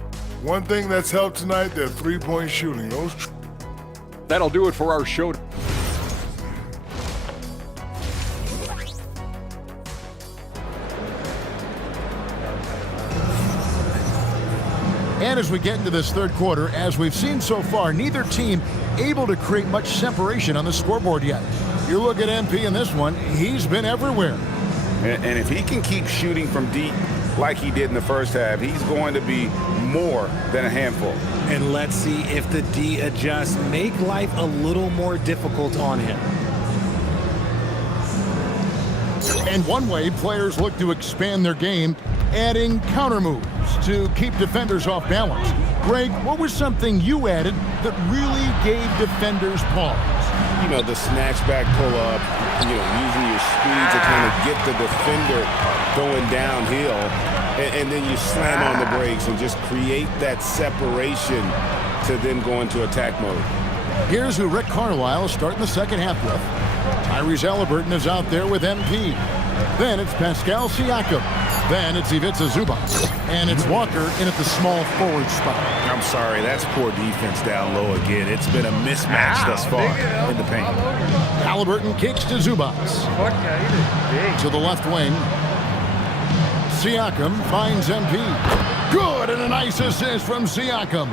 One thing that's helped tonight, their three-point shooting. That'll do it for our show. And as we get into this third quarter, as we've seen so far, neither team able to create much separation on the scoreboard yet. You look at MP in this one, he's been everywhere. And if he can keep shooting from deep like he did in the first half, he's going to be more than a handful. And let's see if the D adjusts, make life a little more difficult on him. And one way players look to expand their game, adding counter moves to keep defenders off balance. Greg, what was something you added that really gave defenders pause? You know, the snatch back pull-up, you know, using your speed to kind of get the defender going downhill, and then you slam on the brakes and just create that separation to then go into attack mode. Here's who Rick Carlisle is starting the second half with. Tyrese Halliburton is out there with MP. Then it's Pascal Siakam. Then it's Ivica Zubac. And it's Walker in at the small forward spot. I'm sorry, that's poor defense down low again. It's been a mismatch thus far in the paint. Halliburton kicks to Zubac. To the left wing. Siakam finds MP. Good, and a nice assist from Siakam.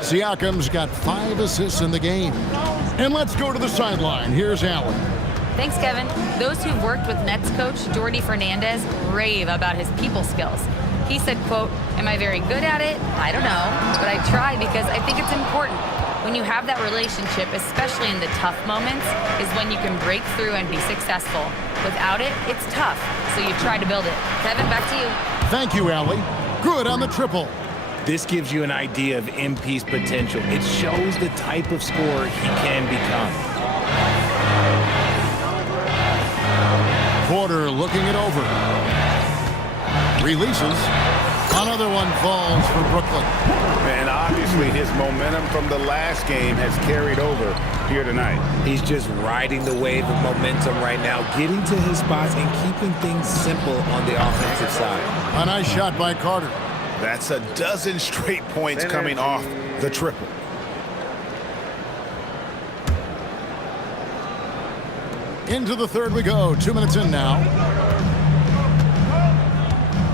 Siakam's got 5 assists in the game. And let's go to the sideline. Here's Allen. Thanks, Kevin. Those who've worked with Nets coach Jordi Fernandez rave about his people skills. He said, quote, "Am I very good at it? I don't know, but I try because I think it's important. When you have that relationship, especially in the tough moments, is when you can break through and be successful. Without it, it's tough, so you try to build it." Kevin, back to you. Thank you, Allie. Good on the triple. This gives you an idea of MP's potential. It shows the type of scorer he can become. Porter looking it over. Releases. Another one falls for Brooklyn. And obviously his momentum from the last game has carried over here tonight. He's just riding the wave of momentum right now, getting to his spots and keeping things simple on the offensive side. A nice shot by Carter. That's a dozen straight points coming off the triple. Into the third we go. 2 minutes in now.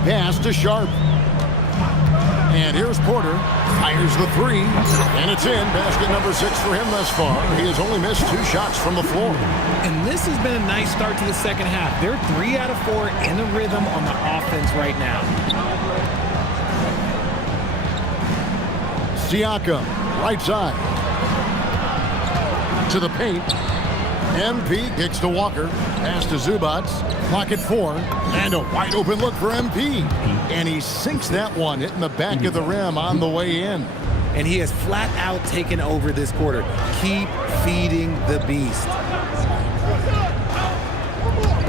Pass to Sharp. And here's Porter. Fires the three. And it's in. Basket number 6 for him thus far. He has only missed 2 shots from the floor. And this has been a nice start to the second half. They're 3 out of 4 in a rhythm on the offense right now. Siakam, right side. To the paint. MP kicks to Walker. Pass to Zubac. Clock at 4. And a wide open look for MP. And he sinks that one, hitting the back of the rim on the way in. And he has flat out taken over this quarter. Keep feeding the beast.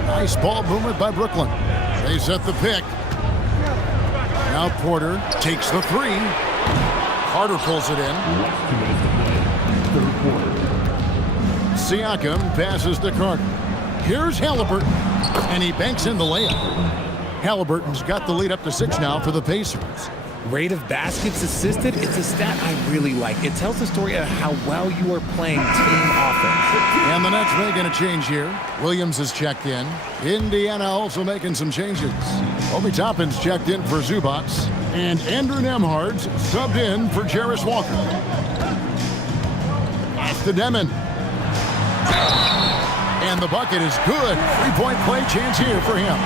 Nice ball movement by Brooklyn. They set the pick. Now Porter takes the 3. Carter pulls it in. Siakam passes to Carter. Here's Halliburton, and he banks in the layup. Halliburton's got the lead up to 6 now for the Pacers. Rate of baskets assisted, it's a stat I really like. It tells the story of how well you are playing team offense. And the Nets making a change here. Williams is checked in. Indiana also making some changes. Obi Toppin's checked in for Zubac. And Andrew Nembhard's subbed in for Jarris Walker. Pass to Demon. And the bucket is good. 3-point play chance here for him.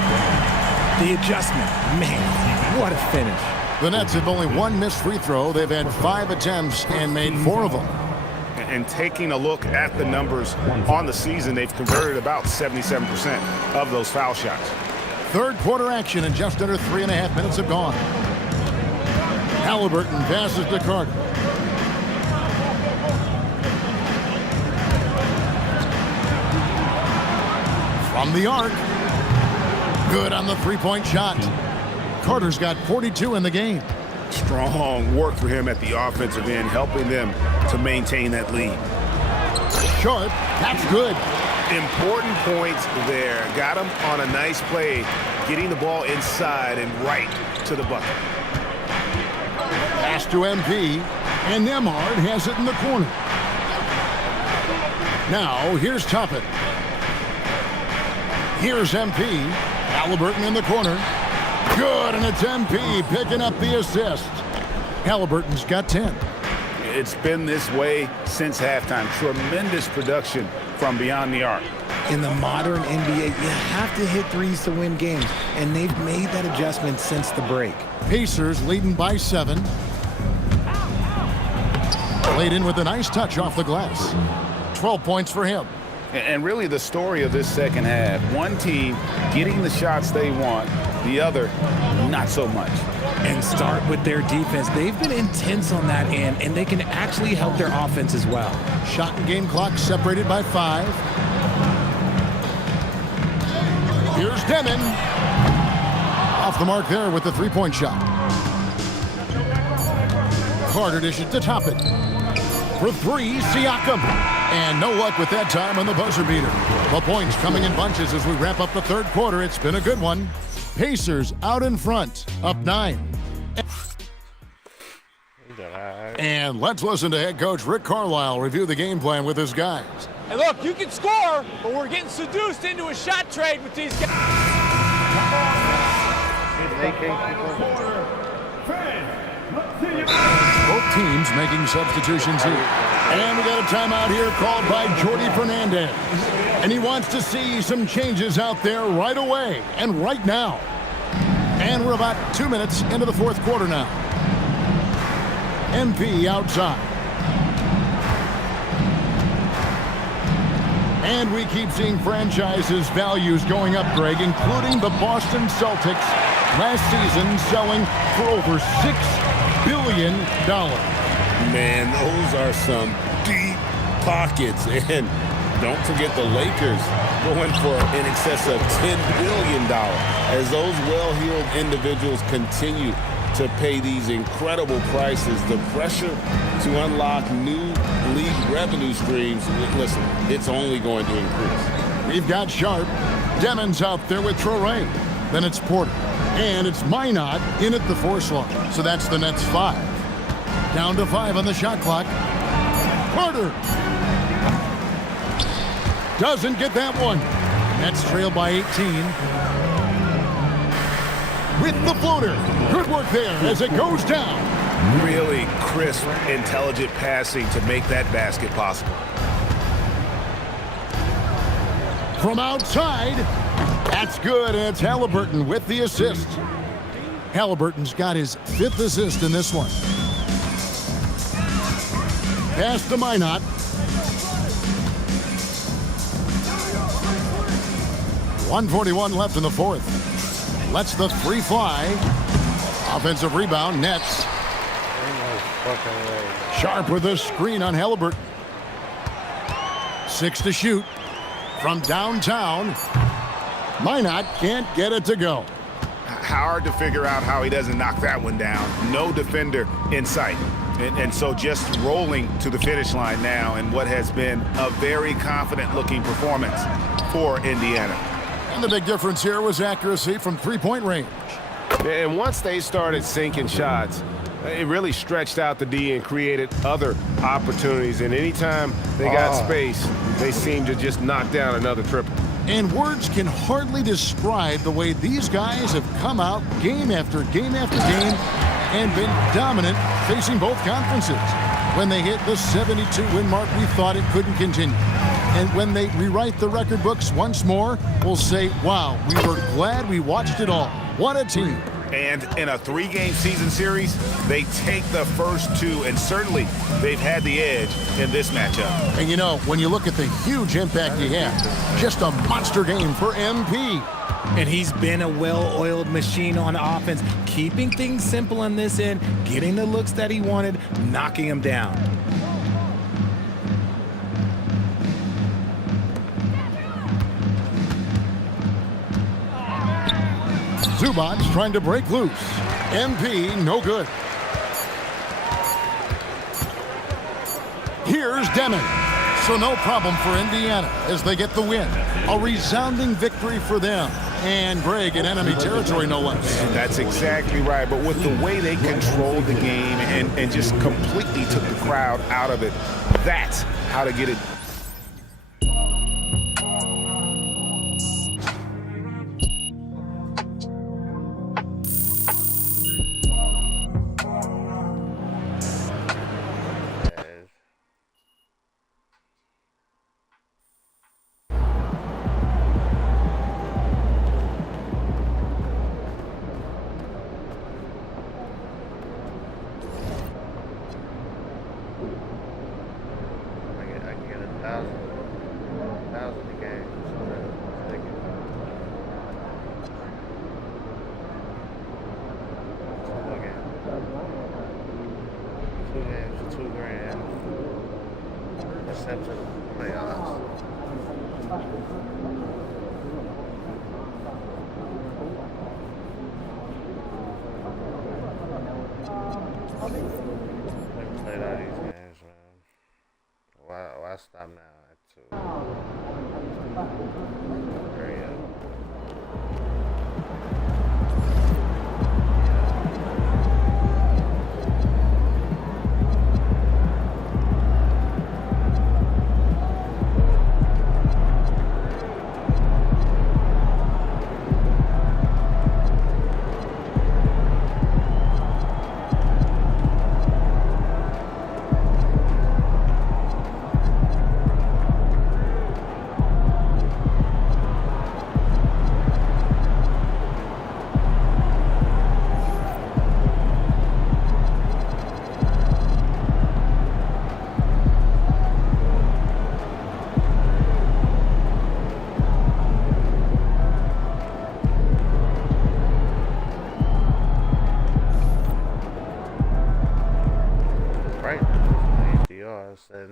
The adjustment, man, what a finish. The Nets have only 1 missed free throw. They've had 5 attempts and made 4 of them. And taking a look at the numbers on the season, they've converted about 77% of those foul shots. Third quarter action, and just under 3.5 minutes have gone. Halliburton passes to Carter. From the arc. Good on the 3-point shot. Carter's got 42 in the game. Strong work for him at the offensive end, helping them to maintain that lead. Short, that's good. Important points there. Got him on a nice play, getting the ball inside and right to the bucket. Pass to MP, and Nembhard has it in the corner. Now, here's Toppin. Here's MP. Halliburton in the corner. Good, and it's MP picking up the assist. Halliburton's got 10. It's been this way since halftime. Tremendous production from beyond the arc. In the modern NBA, you have to hit threes to win games, and they've made that adjustment since the break. Pacers leading by 7. Played in with a nice touch off the glass. 12 points for him. And really the story of this second half, one team getting the shots they want, the other not so much. And start with their defense. They've been intense on that end, and they can actually help their offense as well. Shot and game clock separated by 5. Here's Demon. Off the mark there with the three-point shot. Carter dishes to top it. For 3, Siakam. And no luck with that time on the buzzer beater. The points coming in bunches as we wrap up the third quarter. It's been a good one. Pacers out in front, up 9. And let's listen to head coach Rick Carlisle review the game plan with his guys. Hey, look, you can score, but we're getting seduced into a shot trade with these guys. Both teams making substitutions here. And we got a timeout here called by Jordi Fernandez. And he wants to see some changes out there right away and right now. And we're about 2 minutes into the fourth quarter now. MP outside. And we keep seeing franchises' values going up, Greg, including the Boston Celtics last season selling for over $6 billion. Man, those are some deep pockets. And don't forget the Lakers going for in excess of $10 billion as those well-heeled individuals continue to pay these incredible prices. The pressure to unlock new league revenue streams, listen, it's only going to increase. We've got Sharp. Demon's out there with Traore. Then it's Porter. And it's Minot in at the 4 slot. So that's the Nets 5. Down to 5 on the shot clock. Porter doesn't get that one. Nets trail by 18. With the floater. Good work there as it goes down. Really crisp, intelligent passing to make that basket possible. From outside, that's good, and it's Halliburton with the assist. Halliburton's got his 5th assist in this one. Pass to Minot. .141 left in the fourth. Lets the 3 fly. Offensive rebound, Nets. Sharp with a screen on Halliburton. 6 to shoot. From downtown, Minot can't get it to go. Hard to figure out how he doesn't knock that one down. No defender in sight. And so just rolling to the finish line now in what has been a very confident-looking performance for Indiana. And the big difference here was accuracy from three-point range. And once they started sinking shots, it really stretched out the D and created other opportunities. And anytime they got space, they seemed to just knock down another triple. And words can hardly describe the way these guys have come out game after game after game and been dominant facing both conferences. When they hit the 72-win mark, we thought it couldn't continue. And when they rewrite the record books once more, we'll say, wow, we were glad we watched it all. What a team. And in a 3-game season series, they take the first 2, and certainly they've had the edge in this matchup. And you know, when you look at the huge impact he had, just a monster game for MP. And he's been a well-oiled machine on offense, keeping things simple on this end, getting the looks that he wanted, knocking them down. Zubac trying to break loose. MP, no good. Here's Demon. So no problem for Indiana as they get the win. A resounding victory for them. And Greg in enemy territory, no less. That's exactly right. But with the way they controlled the game and just completely took the crowd out of it, that's how to get it. $2 grand. Except for the playoffs. Never played all these games, man. Why stop now at 2? Hurry up.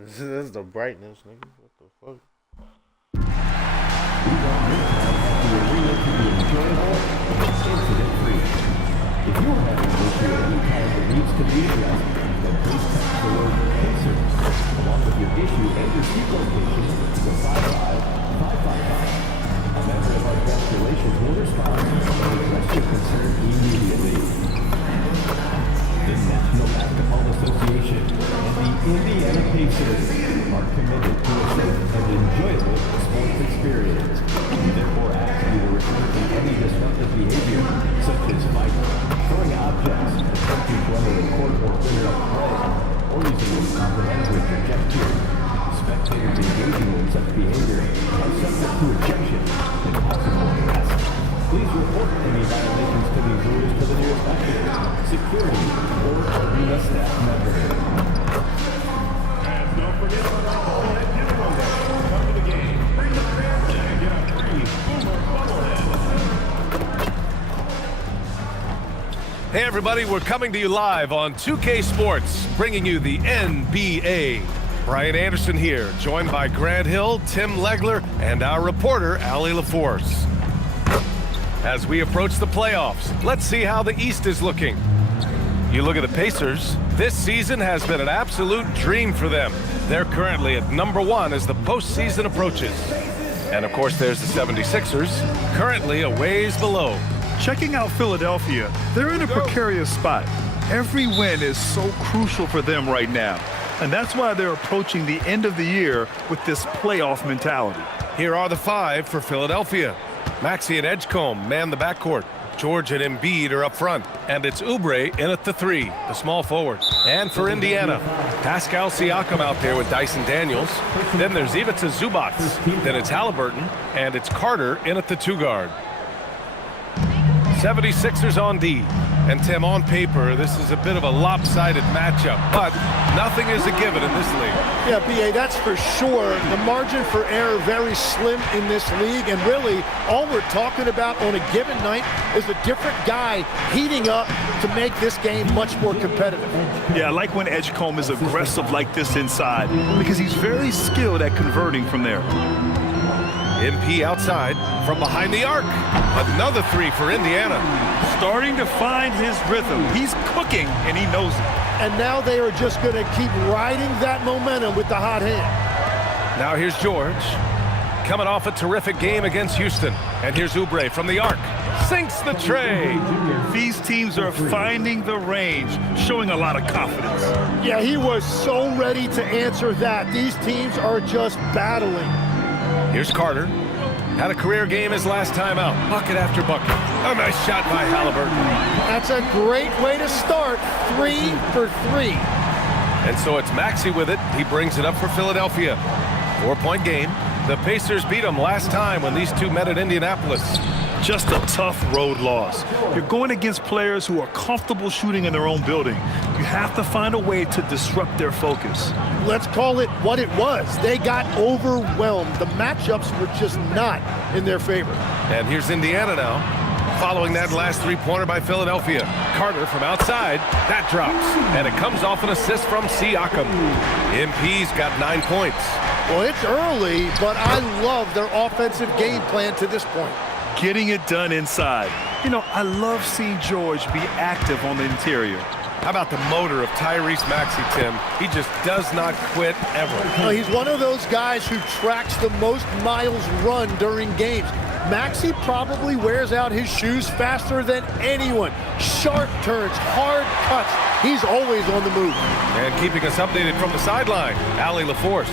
This is the brightness, nigga. What the fuck? If you're having an issue of any kind that needs to be addressed, then please text the word PACERS along with your issue and your seat location to 55555. A member of our guest relations will respond and address your concern immediately. The National Basketball Association and the Indiana Pacers are committed to a safe and enjoyable sports experience. We therefore ask you to refrain from any disruptive behavior, such as fighting, throwing objects, attempting to enter a court or interrupt play, or using improper language or gestures. Spectators engaging in such behavior are subject to ejection and possible arrest. Please report any violations to these rules to the nearest usher, security, or arena staff member. And don't forget about alcohol and dinner day. Come to the game. Bring the family and get a free Boomer Bubblehead. Hey everybody, we're coming to you live on 2K Sports, bringing you the NBA. Brian Anderson here, joined by Grant Hill, Tim Legler, and our reporter, Allie LaForce. As we approach the playoffs, let's see how the East is looking. You look at the Pacers, this season has been an absolute dream for them. They're currently at #1 as the postseason approaches. And of course, there's the 76ers, currently a ways below. Checking out Philadelphia, they're in a precarious spot. Every win is so crucial for them right now. And that's why they're approaching the end of the year with this playoff mentality. Here are the 5 for Philadelphia. Maxey and Edgecombe man the backcourt. George and Embiid are up front. And it's Oubre in at the 3, the small forward. And for Indiana, Pascal Siakam out there with Dyson Daniels. Then there's Ivica Zubac. Then it's Halliburton. And it's Carter in at the 2 guard. 76ers on D. And Tim, on paper, this is a bit of a lopsided matchup, but nothing is a given in this league. Yeah, B.A., that's for sure. The margin for error very slim in this league, and really, all we're talking about on a given night is a different guy heating up to make this game much more competitive. Yeah, I like when Edgecombe is aggressive like this inside, because he's very skilled at converting from there. MP outside from behind the arc. Another 3 for Indiana. Starting to find his rhythm. He's cooking, and he knows it. And now they are just going to keep riding that momentum with the hot hand. Now here's George, coming off a terrific game against Houston. And here's Oubre from the arc. Sinks the tray. These teams are finding the range, showing a lot of confidence. Yeah, he was so ready to answer that. These teams are just battling. Here's Carter. Had a career game his last time out. Bucket after bucket. A nice shot by Halliburton. That's a great way to start. 3 for 3. And so it's Maxey with it. He brings it up for Philadelphia. 4-point game. The Pacers beat them last time when these two met at Indianapolis. Just a tough road loss. You're going against players who are comfortable shooting in their own building. You have to find a way to disrupt their focus. Let's call it what it was. They got overwhelmed. The matchups were just not in their favor. And here's Indiana now. Following that last three-pointer by Philadelphia. Carter from outside. That drops. And it comes off an assist from Siakam. MP's got 9 points. Well, it's early, but I love their offensive game plan to this point. Getting it done inside. You know, I love seeing George be active on the interior. How about the motor of Tyrese Maxey, Tim? He just does not quit ever. Well, he's one of those guys who tracks the most miles run during games. Maxey probably wears out his shoes faster than anyone. Sharp turns, hard cuts. He's always on the move. And keeping us updated from the sideline, Allie LaForce.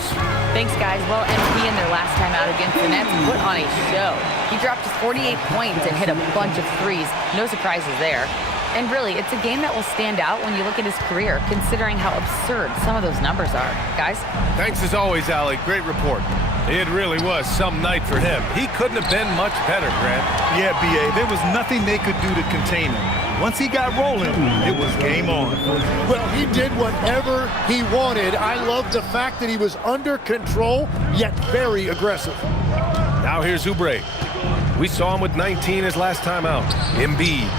Thanks, guys. Well, MP in their last time out against the Nets put on a show. He dropped just 48 points and hit a bunch of threes. No surprises there. And really, it's a game that will stand out when you look at his career, considering how absurd some of those numbers are. Guys? Thanks as always, Allie. Great report. It really was some night for him. He couldn't have been much better, Grant. Yeah, B.A., there was nothing they could do to contain him. Once he got rolling, it was game on. Well, he did whatever he wanted. I love the fact that he was under control, yet very aggressive. Now here's Oubre. We saw him with 19 his last time out. Embiid.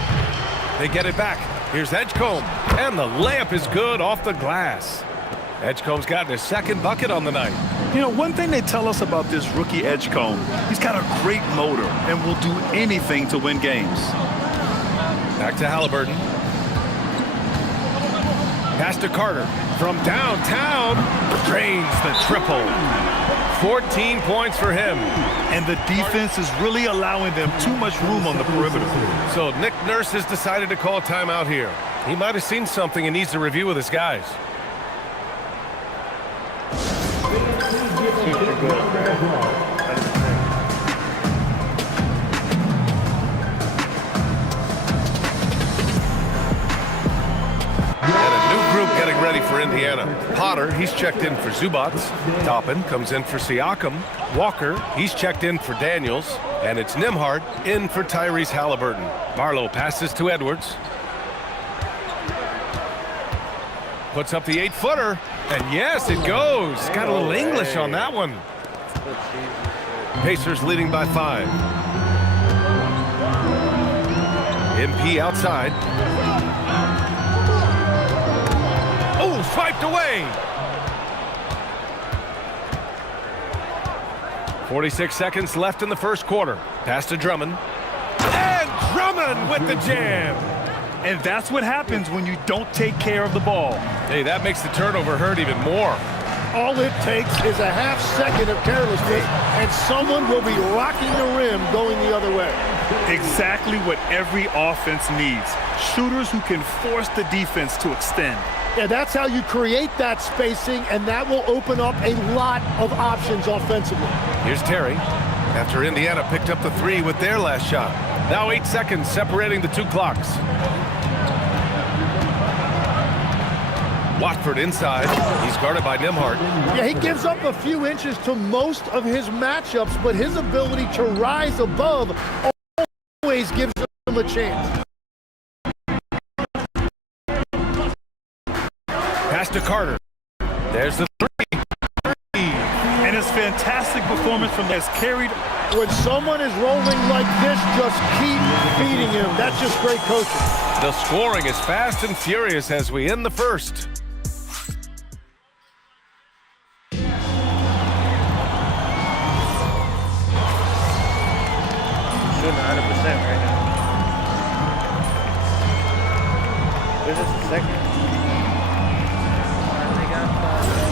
They get it back. Here's Edgecombe. And the layup is good off the glass. Edgecombe's gotten his second bucket on the night. You know, one thing they tell us about this rookie Edgecombe, he's got a great motor and will do anything to win games. Back to Halliburton. Pass to Carter. From downtown, drains the triple. 14 points for him. And the defense is really allowing them too much room on the perimeter. So Nick Nurse has decided to call a timeout here. He might have seen something and needs to review with his guys. Getting ready for Indiana. Potter, he's checked in for Zubac. Toppin comes in for Siakam. Walker, he's checked in for Daniels. And it's Nembhard in for Tyrese Halliburton. Barlow passes to Edwards. Puts up the 8-footer. And yes, it goes. Got a little English on that one. Pacers leading by 5. MP outside. Swiped away. 46 seconds left in the first quarter. Pass to Drummond. And Drummond with the jam. And that's what happens when you don't take care of the ball. Hey, that makes the turnover hurt even more. All it takes is a half second of carelessness, and someone will be rocking the rim going the other way. Exactly what every offense needs. Shooters who can force the defense to extend. Yeah, that's how you create that spacing, and that will open up a lot of options offensively. Here's Terry. After Indiana picked up the 3 with their last shot. Now 8 seconds separating the two clocks. Watford inside. He's guarded by Nembhard. Yeah, he gives up a few inches to most of his matchups, but his ability to rise above always gives him a chance. Pass to Carter. There's the 3. And his fantastic performance from this carried. When someone is rolling like this, just keep feeding him. That's just great coaching. The scoring is fast and furious as we end the first. Shooting 100% right now. This is the second.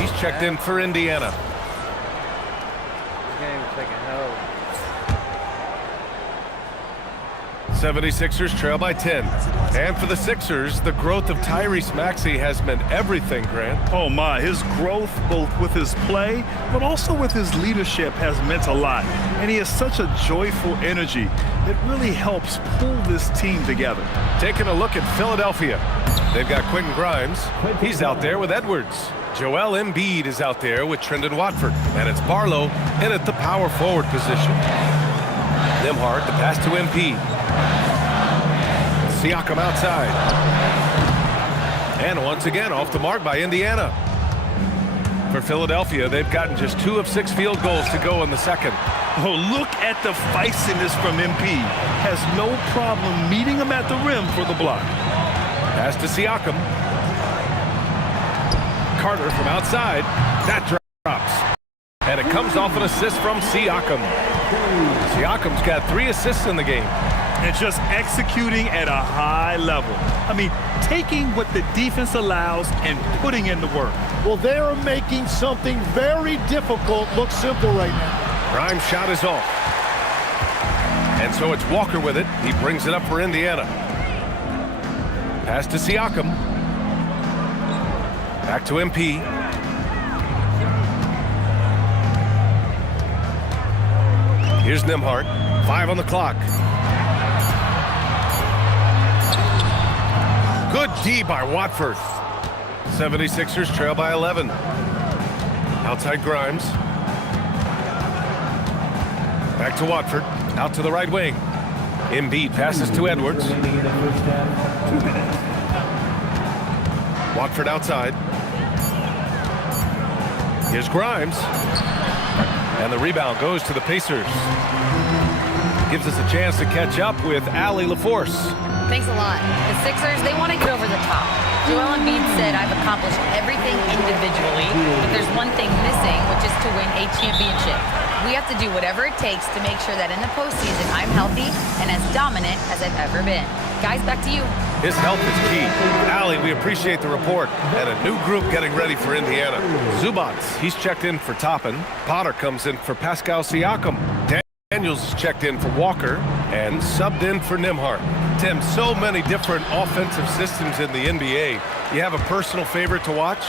He's checked in for Indiana. This game is taking hell. 76ers trail by 10. And for the Sixers, the growth of Tyrese Maxey has meant everything, Grant. Oh my, his growth both with his play, but also with his leadership has meant a lot. And he has such a joyful energy that really helps pull this team together. Taking a look at Philadelphia. They've got Quentin Grimes. He's out there with Edwards. Joel Embiid is out there with Trendon Watford. And it's Barlow in at the power forward position. Nembhard, the pass to MP. Siakam outside. And once again, off the mark by Indiana. For Philadelphia, they've gotten just 2 of 6 field goals to go in the second. Oh, look at the feistiness from MP. Has no problem meeting him at the rim for the block. Pass to Siakam. Carter from outside. That drops. And it comes off an assist from Siakam. Siakam's got 3 assists in the game. And just executing at a high level. I mean, taking what the defense allows and putting in the work. Well, they're making something very difficult look simple right now. Grimes' shot is off. And so it's Walker with it. He brings it up for Indiana. Pass to Siakam. Back to MP. Here's Nembhard. 5 on the clock. Good D by Watford. 76ers trail by 11. Outside Grimes. Back to Watford. Out to the right wing. Embiid passes to Edwards. Watford outside. Here's Grimes. And the rebound goes to the Pacers. Gives us a chance to catch up with Allie LaForce. Thanks a lot. The Sixers, they want to get over the top. Joel Embiid said, I've accomplished everything individually, but there's one thing missing, which is to win a championship. We have to do whatever it takes to make sure that in the postseason, I'm healthy and as dominant as I've ever been. Guys, back to you. His health is key. Allie, we appreciate the report. And a new group getting ready for Indiana. Zubac, he's checked in for Toppin. Potter comes in for Pascal Siakam. Daniels is checked in for Walker and subbed in for Nembhard. Tim, so many different offensive systems in the NBA. You have a personal favorite to watch?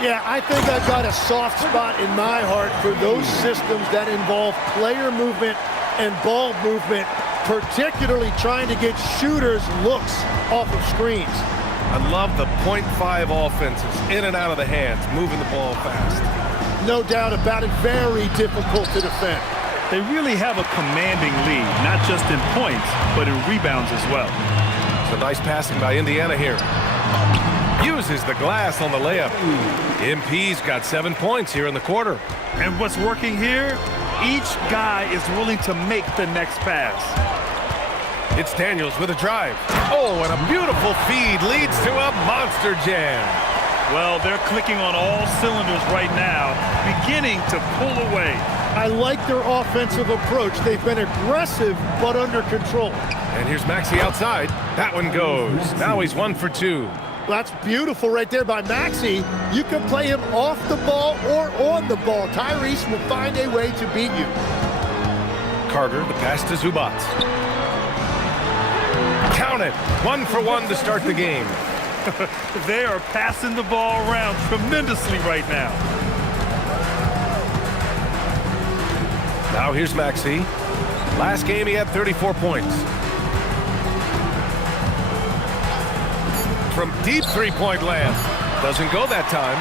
Yeah, I think I've got a soft spot in my heart for those systems that involve player movement and ball movement, particularly trying to get shooters looks off of screens. I love the .5 offenses, in and out of the hands, moving the ball fast. No doubt about it, very difficult to defend. They really have a commanding lead, not just in points, but in rebounds as well. So nice passing by Indiana here. Uses the glass on the layup. MP's got 7 points here in the quarter. And what's working here? Each guy is willing to make the next pass. It's Daniels with a drive. Oh, and a beautiful feed leads to a monster jam. Well, they're clicking on all cylinders right now, beginning to pull away. I like their offensive approach. They've been aggressive, but under control. And here's Maxey outside. That one goes. Now he's 1 for 2. Well, that's beautiful right there by Maxey. You can play him off the ball or on the ball. Tyrese will find a way to beat you. Carter, the pass to Zubac. Count it. 1 for 1 to start the game. They are passing the ball around tremendously right now. Now here's Maxey. Last game he had 34 points. From deep three-point land. Doesn't go that time.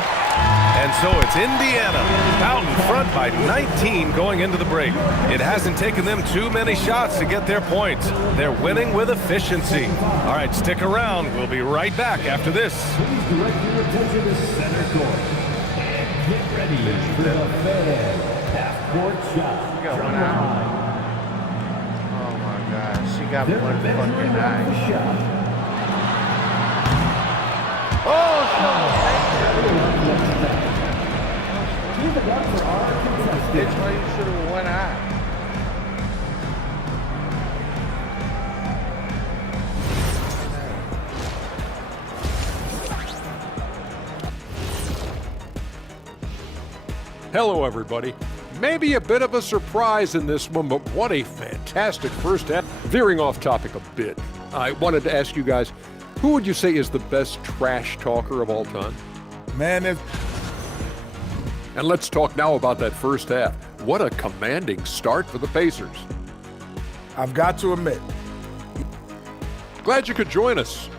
And so it's Indiana out in front by 19 going into the break. It hasn't taken them too many shots to get their points. They're winning with efficiency. All right, stick around. We'll be right back after this. Please direct your attention to center court. And get ready for the Fan half-court shot. Oh my God, she got one fucking eye. Oh, it's why you should have one eye. Hello, everybody. Maybe a bit of a surprise in this one, but what a fantastic first half. Veering off topic a bit, I wanted to ask you guys, who would you say is the best trash talker of all time? Man, and let's talk now about that first half. What a commanding start for the Pacers. I've got to admit. Glad you could join us.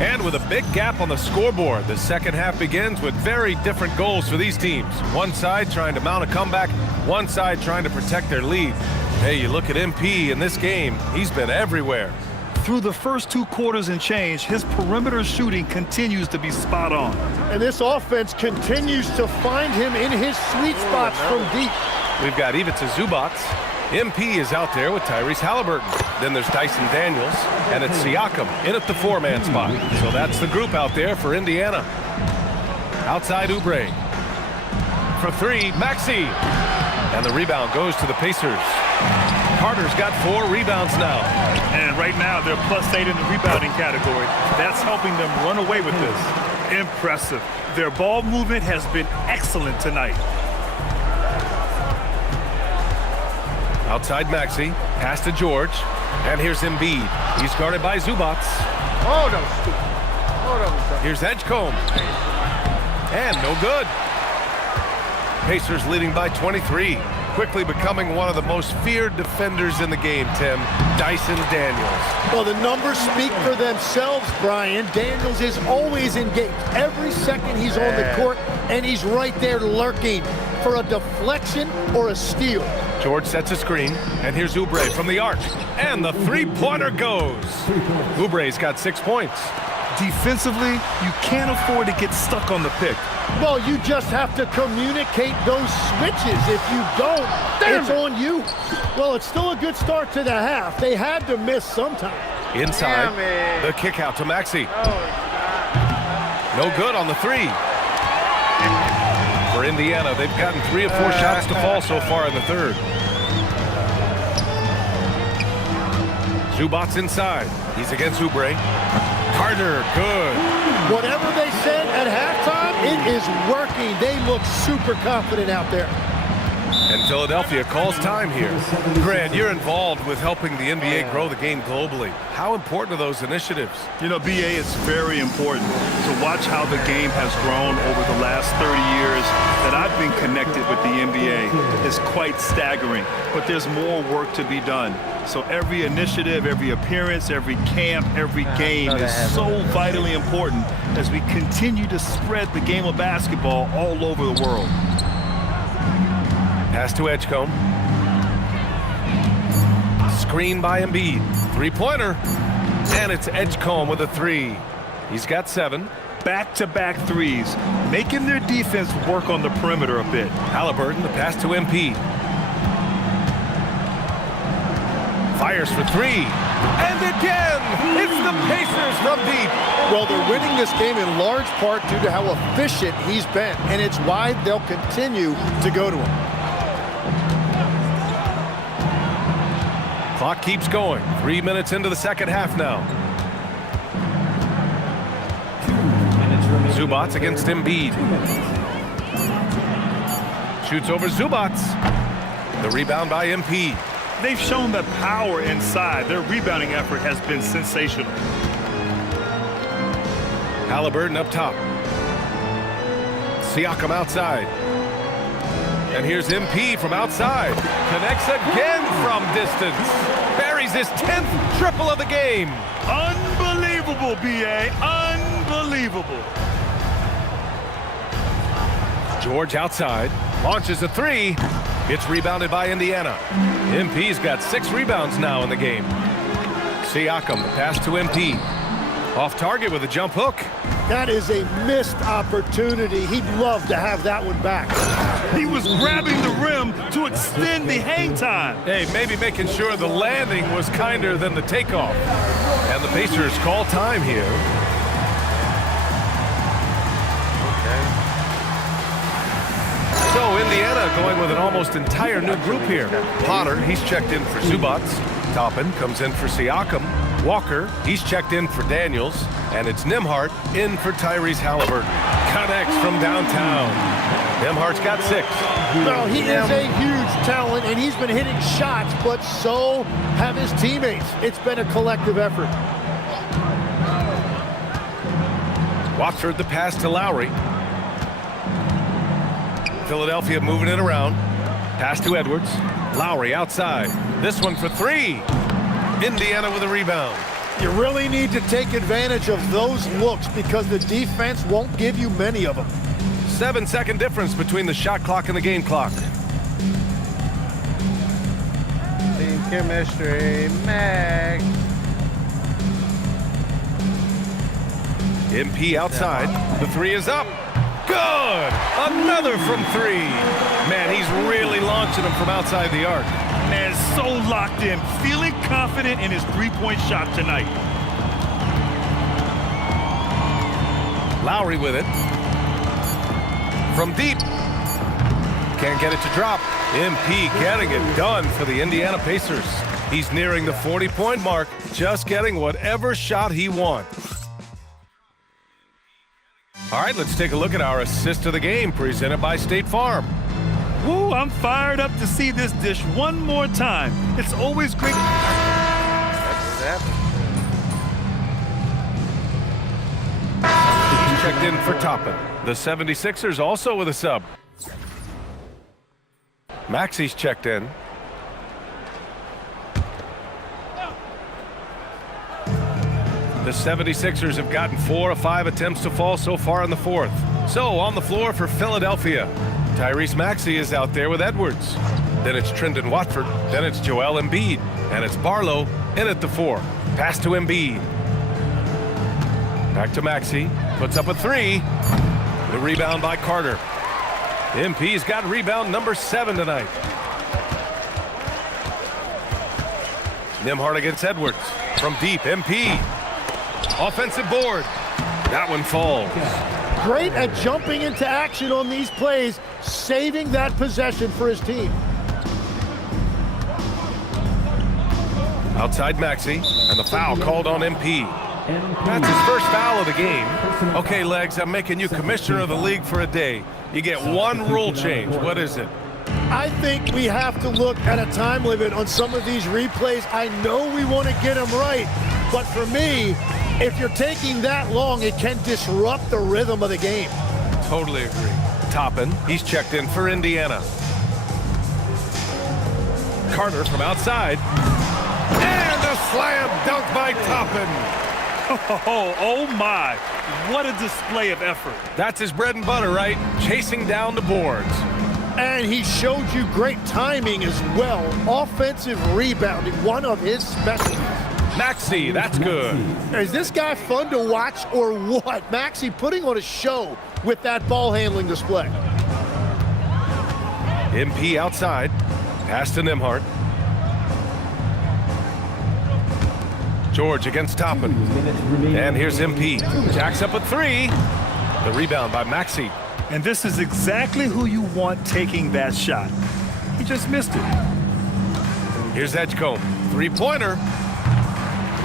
And with a big gap on the scoreboard, the second half begins with very different goals for these teams. One side trying to mount a comeback, one side trying to protect their lead. Hey, you look at MP in this game, he's been everywhere. Through the first 2 quarters and change, his perimeter shooting continues to be spot on. And this offense continues to find him in his sweet spots from deep. We've got Ivica Zubac. MP is out there with Tyrese Halliburton. Then there's Dyson Daniels, and it's Siakam in at the 4-man spot. So that's the group out there for Indiana. Outside Oubre. For 3, Maxey. And the rebound goes to the Pacers. Carter's got 4 rebounds now. And right now, they're +8 in the rebounding category. That's helping them run away with this. Impressive. Their ball movement has been excellent tonight. Outside Maxey, pass to George, and here's Embiid. He's guarded by Zubac. Oh, no, stupid. Oh, no. Here's Edgecombe. And no good. Pacers leading by 23. Quickly becoming one of the most feared defenders in the game, Tim. Dyson Daniels. Well, the numbers speak for themselves, Brian. Daniels is always engaged. Every second he's on the court, and he's right there lurking for a deflection or a steal. George sets a screen, and here's Oubre from the arc. And the 3-pointer goes. Oubre's got 6 points. Defensively, you can't afford to get stuck on the pick. Well, you just have to communicate those switches. If you don't, it's on you. Well, it's still a good start to the half. They had to miss sometime. Inside, the kick out to Maxey. No good on the 3. For Indiana, they've gotten 3 of 4 shots to fall so far in the third. Zubac inside. He's against Oubre. Carter, good. Whatever they said at halftime, it is working. They look super confident out there. And Philadelphia calls time here. Grant, you're involved with helping the NBA grow the game globally. How important are those initiatives? You know, BA, it's very important to watch how the game has grown over the last 30 years that I've been connected with the NBA. It's quite staggering, but there's more work to be done. So every initiative, every appearance, every camp, every game is so vitally important as we continue to spread the game of basketball all over the world. Pass to Edgecombe. Screen by Embiid. 3-pointer. And it's Edgecombe with a 3. He's got 7. Back-to-back threes, making their defense work on the perimeter a bit. Halliburton, the pass to MP. Fires for 3. And again, it's the Pacers from deep. Well, they're winning this game in large part due to how efficient he's been, and it's why they'll continue to go to him. Clock keeps going. 3 minutes into the second half now. Zubac against Embiid. Shoots over Zubac. The rebound by MP. They've shown the power inside. Their rebounding effort has been sensational. Halliburton up top. Siakam outside. And here's MP from outside. Connects again from distance. Buries his 10th triple of the game. Unbelievable, BA. Unbelievable. George outside. Launches a 3. It's rebounded by Indiana. MP's got 6 rebounds now in the game. Siakam, the pass to MP. Off target with a jump hook. That is a missed opportunity. He'd love to have that one back. He was grabbing the rim to extend the hang time. Hey, maybe making sure the landing was kinder than the takeoff. And the Pacers call time here. So Indiana going with an almost entire new group here. Potter, he's checked in for Zubac. Toppin comes in for Siakam. Walker, he's checked in for Daniels. And it's Nembhard in for Tyrese Halliburton. Connects from downtown. Nembhard's got 6. Well, he is a huge talent, and he's been hitting shots, but so have his teammates. It's been a collective effort. Watford the pass to Lowry. Philadelphia moving it around. Pass to Edwards. Lowry outside. This one for 3. Indiana with a rebound. You really need to take advantage of those looks because the defense won't give you many of them. 7-second difference between the shot clock and the game clock. Team chemistry, Max. MP outside. The three is up. Good! Another from three. Man, he's really launching them from outside the arc. Man, so locked in, feeling confident in his three-point shot tonight. Lowry with it. From deep. Can't get it to drop. MP getting it done for the Indiana Pacers. He's nearing the 40-point mark, just getting whatever shot he wants. All right, let's take a look at our assist of the game presented by State Farm. Woo, I'm fired up to see this dish one more time. It's always great. He's checked in for Toppin. The 76ers also with a sub. Maxi's checked in. The 76ers have gotten 4 of 5 attempts to fall so far in the fourth. So on the floor for Philadelphia, Tyrese Maxey is out there with Edwards. Then it's Trendon Watford. Then it's Joel Embiid. And it's Barlow in at the 4. Pass to Embiid. Back to Maxey. Puts up a 3. The rebound by Carter. MP's got rebound number 7 tonight. Nembhard against Edwards. From deep, MP. Offensive board. That one falls. Great at jumping into action on these plays, saving that possession for his team. Outside Maxey, and the foul called on MP. That's his first foul of the game. Okay, Legs, I'm making you commissioner of the league for a day. You get one rule change. What is it? I think we have to look at a time limit on some of these replays. I know we want to get them right, but for me, if you're taking that long, it can disrupt the rhythm of the game. Totally agree. Toppin, he's checked in for Indiana. Carter from outside. And a slam dunk by Toppin. Oh my, what a display of effort. That's his bread and butter, right? Chasing down the boards. And he showed you great timing as well. Offensive rebounding, one of his specialties. Maxey, that's good. Is this guy fun to watch or what? Maxey putting on a show with that ball handling display. MP outside. Pass to Nembhard. George against Toppin. And here's MP. Jacks up a 3. The rebound by Maxey. And this is exactly who you want taking that shot. He just missed it. Here's Edgecombe. Three-pointer.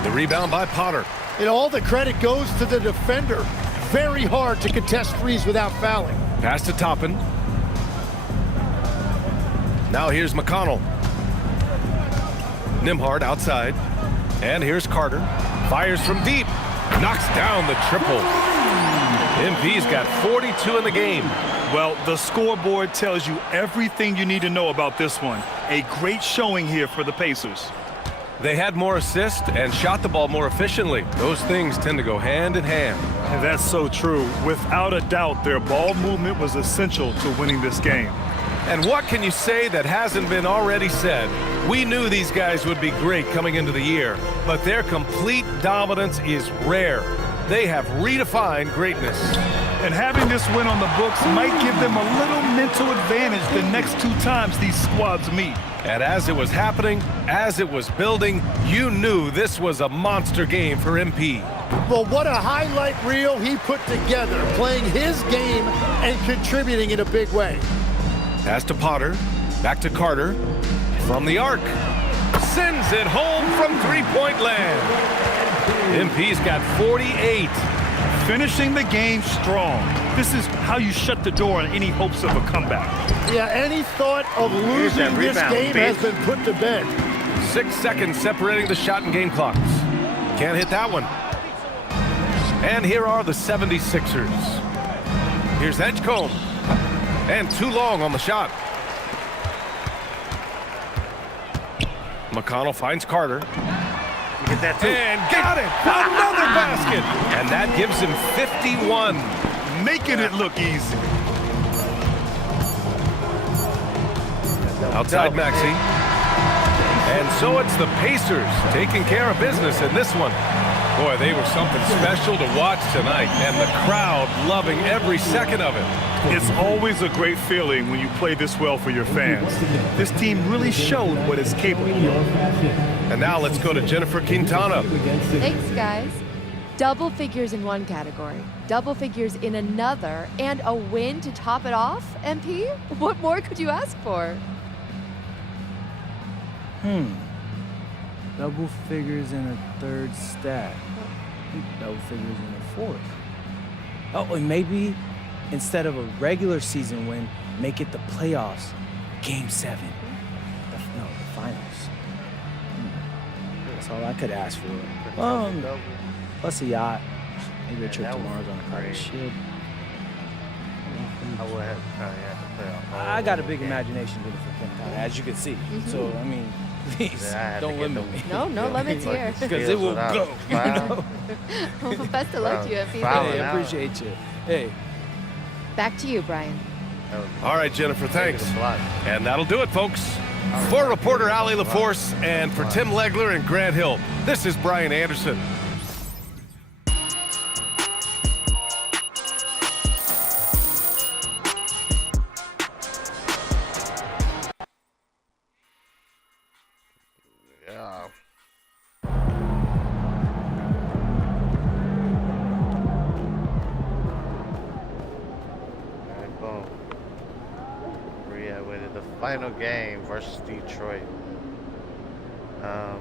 The rebound by Potter. And all the credit goes to the defender. Very hard to contest threes without fouling. Pass to Toppin. Now here's McConnell. Nembhard outside. And here's Carter. Fires from deep. Knocks down the triple. MP's got 42 in the game. Well, the scoreboard tells you everything you need to know about this one. A great showing here for the Pacers. They had more assists and shot the ball more efficiently. Those things tend to go hand in hand. And that's so true. Without a doubt, their ball movement was essential to winning this game. And what can you say that hasn't been already said? We knew these guys would be great coming into the year, but their complete dominance is rare. They have redefined greatness. And having this win on the books might give them a little mental advantage the next 2 times these squads meet. And as it was happening, as it was building, you knew this was a monster game for MP. Well, what a highlight reel he put together, playing his game and contributing in a big way. Pass to Potter, back to Carter, from the arc. Sends it home from three-point land. MP's got 48. Finishing the game strong. This is how you shut the door on any hopes of a comeback. Yeah, any thought of losing this game has been put to bed. 6 seconds separating the shot and game clocks. Can't hit that one. And here are the 76ers. Here's Edgecombe. And too long on the shot. McConnell finds Carter. Get that too. And got it! Another basket! And that gives him 51. Making it look easy. Outside Maxey. And so it's the Pacers taking care of business in this one. Boy, they were something special to watch tonight, and the crowd loving every second of it. It's always a great feeling when you play this well for your fans. This team really showed what it's capable of. And now let's go to Jennifer Quintana. Thanks, guys. Double figures in one category, double figures in another, and a win to top it off, MP? What more could you ask for? Double figures in a third stack. Double figures in a fourth. Oh, and maybe instead of a regular season win, make it the playoffs. Game 7. No, the finals. That's all I could ask for. Plus a yacht. Maybe a trip to Mars on a private ship. I got a big imagination, Jennifer Quintana, as you can see. So, I mean, please, don't limit me. No limits here. Because it will go. You know? Well, best of luck to you, MP. Hey, I appreciate you. Hey. Back to you, Brian. All right, Jennifer, thanks. And that'll do it, folks. For reporter Ali LaForce and for Tim Legler and Grant Hill, this is Brian Anderson. Final game versus Detroit. I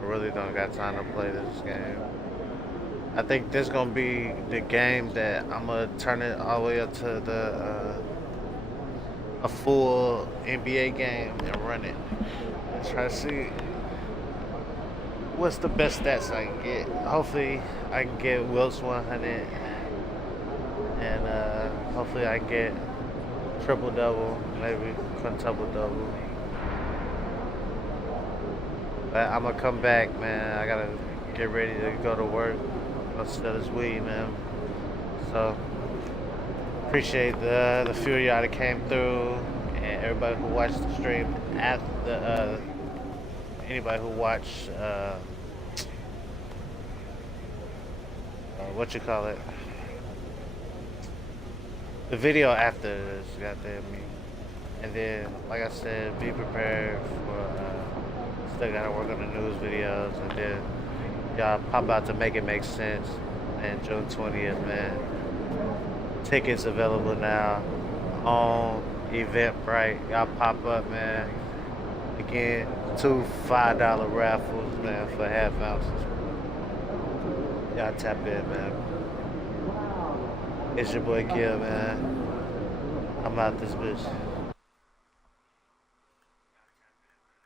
really don't got time to play this game. I think this gonna be the game that I'm gonna turn it all the way up to a full NBA game and run it. And try to see what's the best stats I can get. Hopefully I can get Wills 100. And hopefully I get triple-double, maybe quintuple-double. But I'm going to come back, man. I got to get ready to go to work. Go sell this weed, man. So, appreciate the few of y'all that came through and everybody who watched the stream. Anybody who watched, the video after this, goddamn me. And then, like I said, be prepared for, still gotta work on the news videos. And then, y'all pop out to Make It Make Sense. And June 20th, man. Tickets available now on Eventbrite. Y'all pop up, man. Again, 2 $5 raffles, man, for half ounces. Y'all tap in, man. It's your boy Kill, man. I'm out this bitch.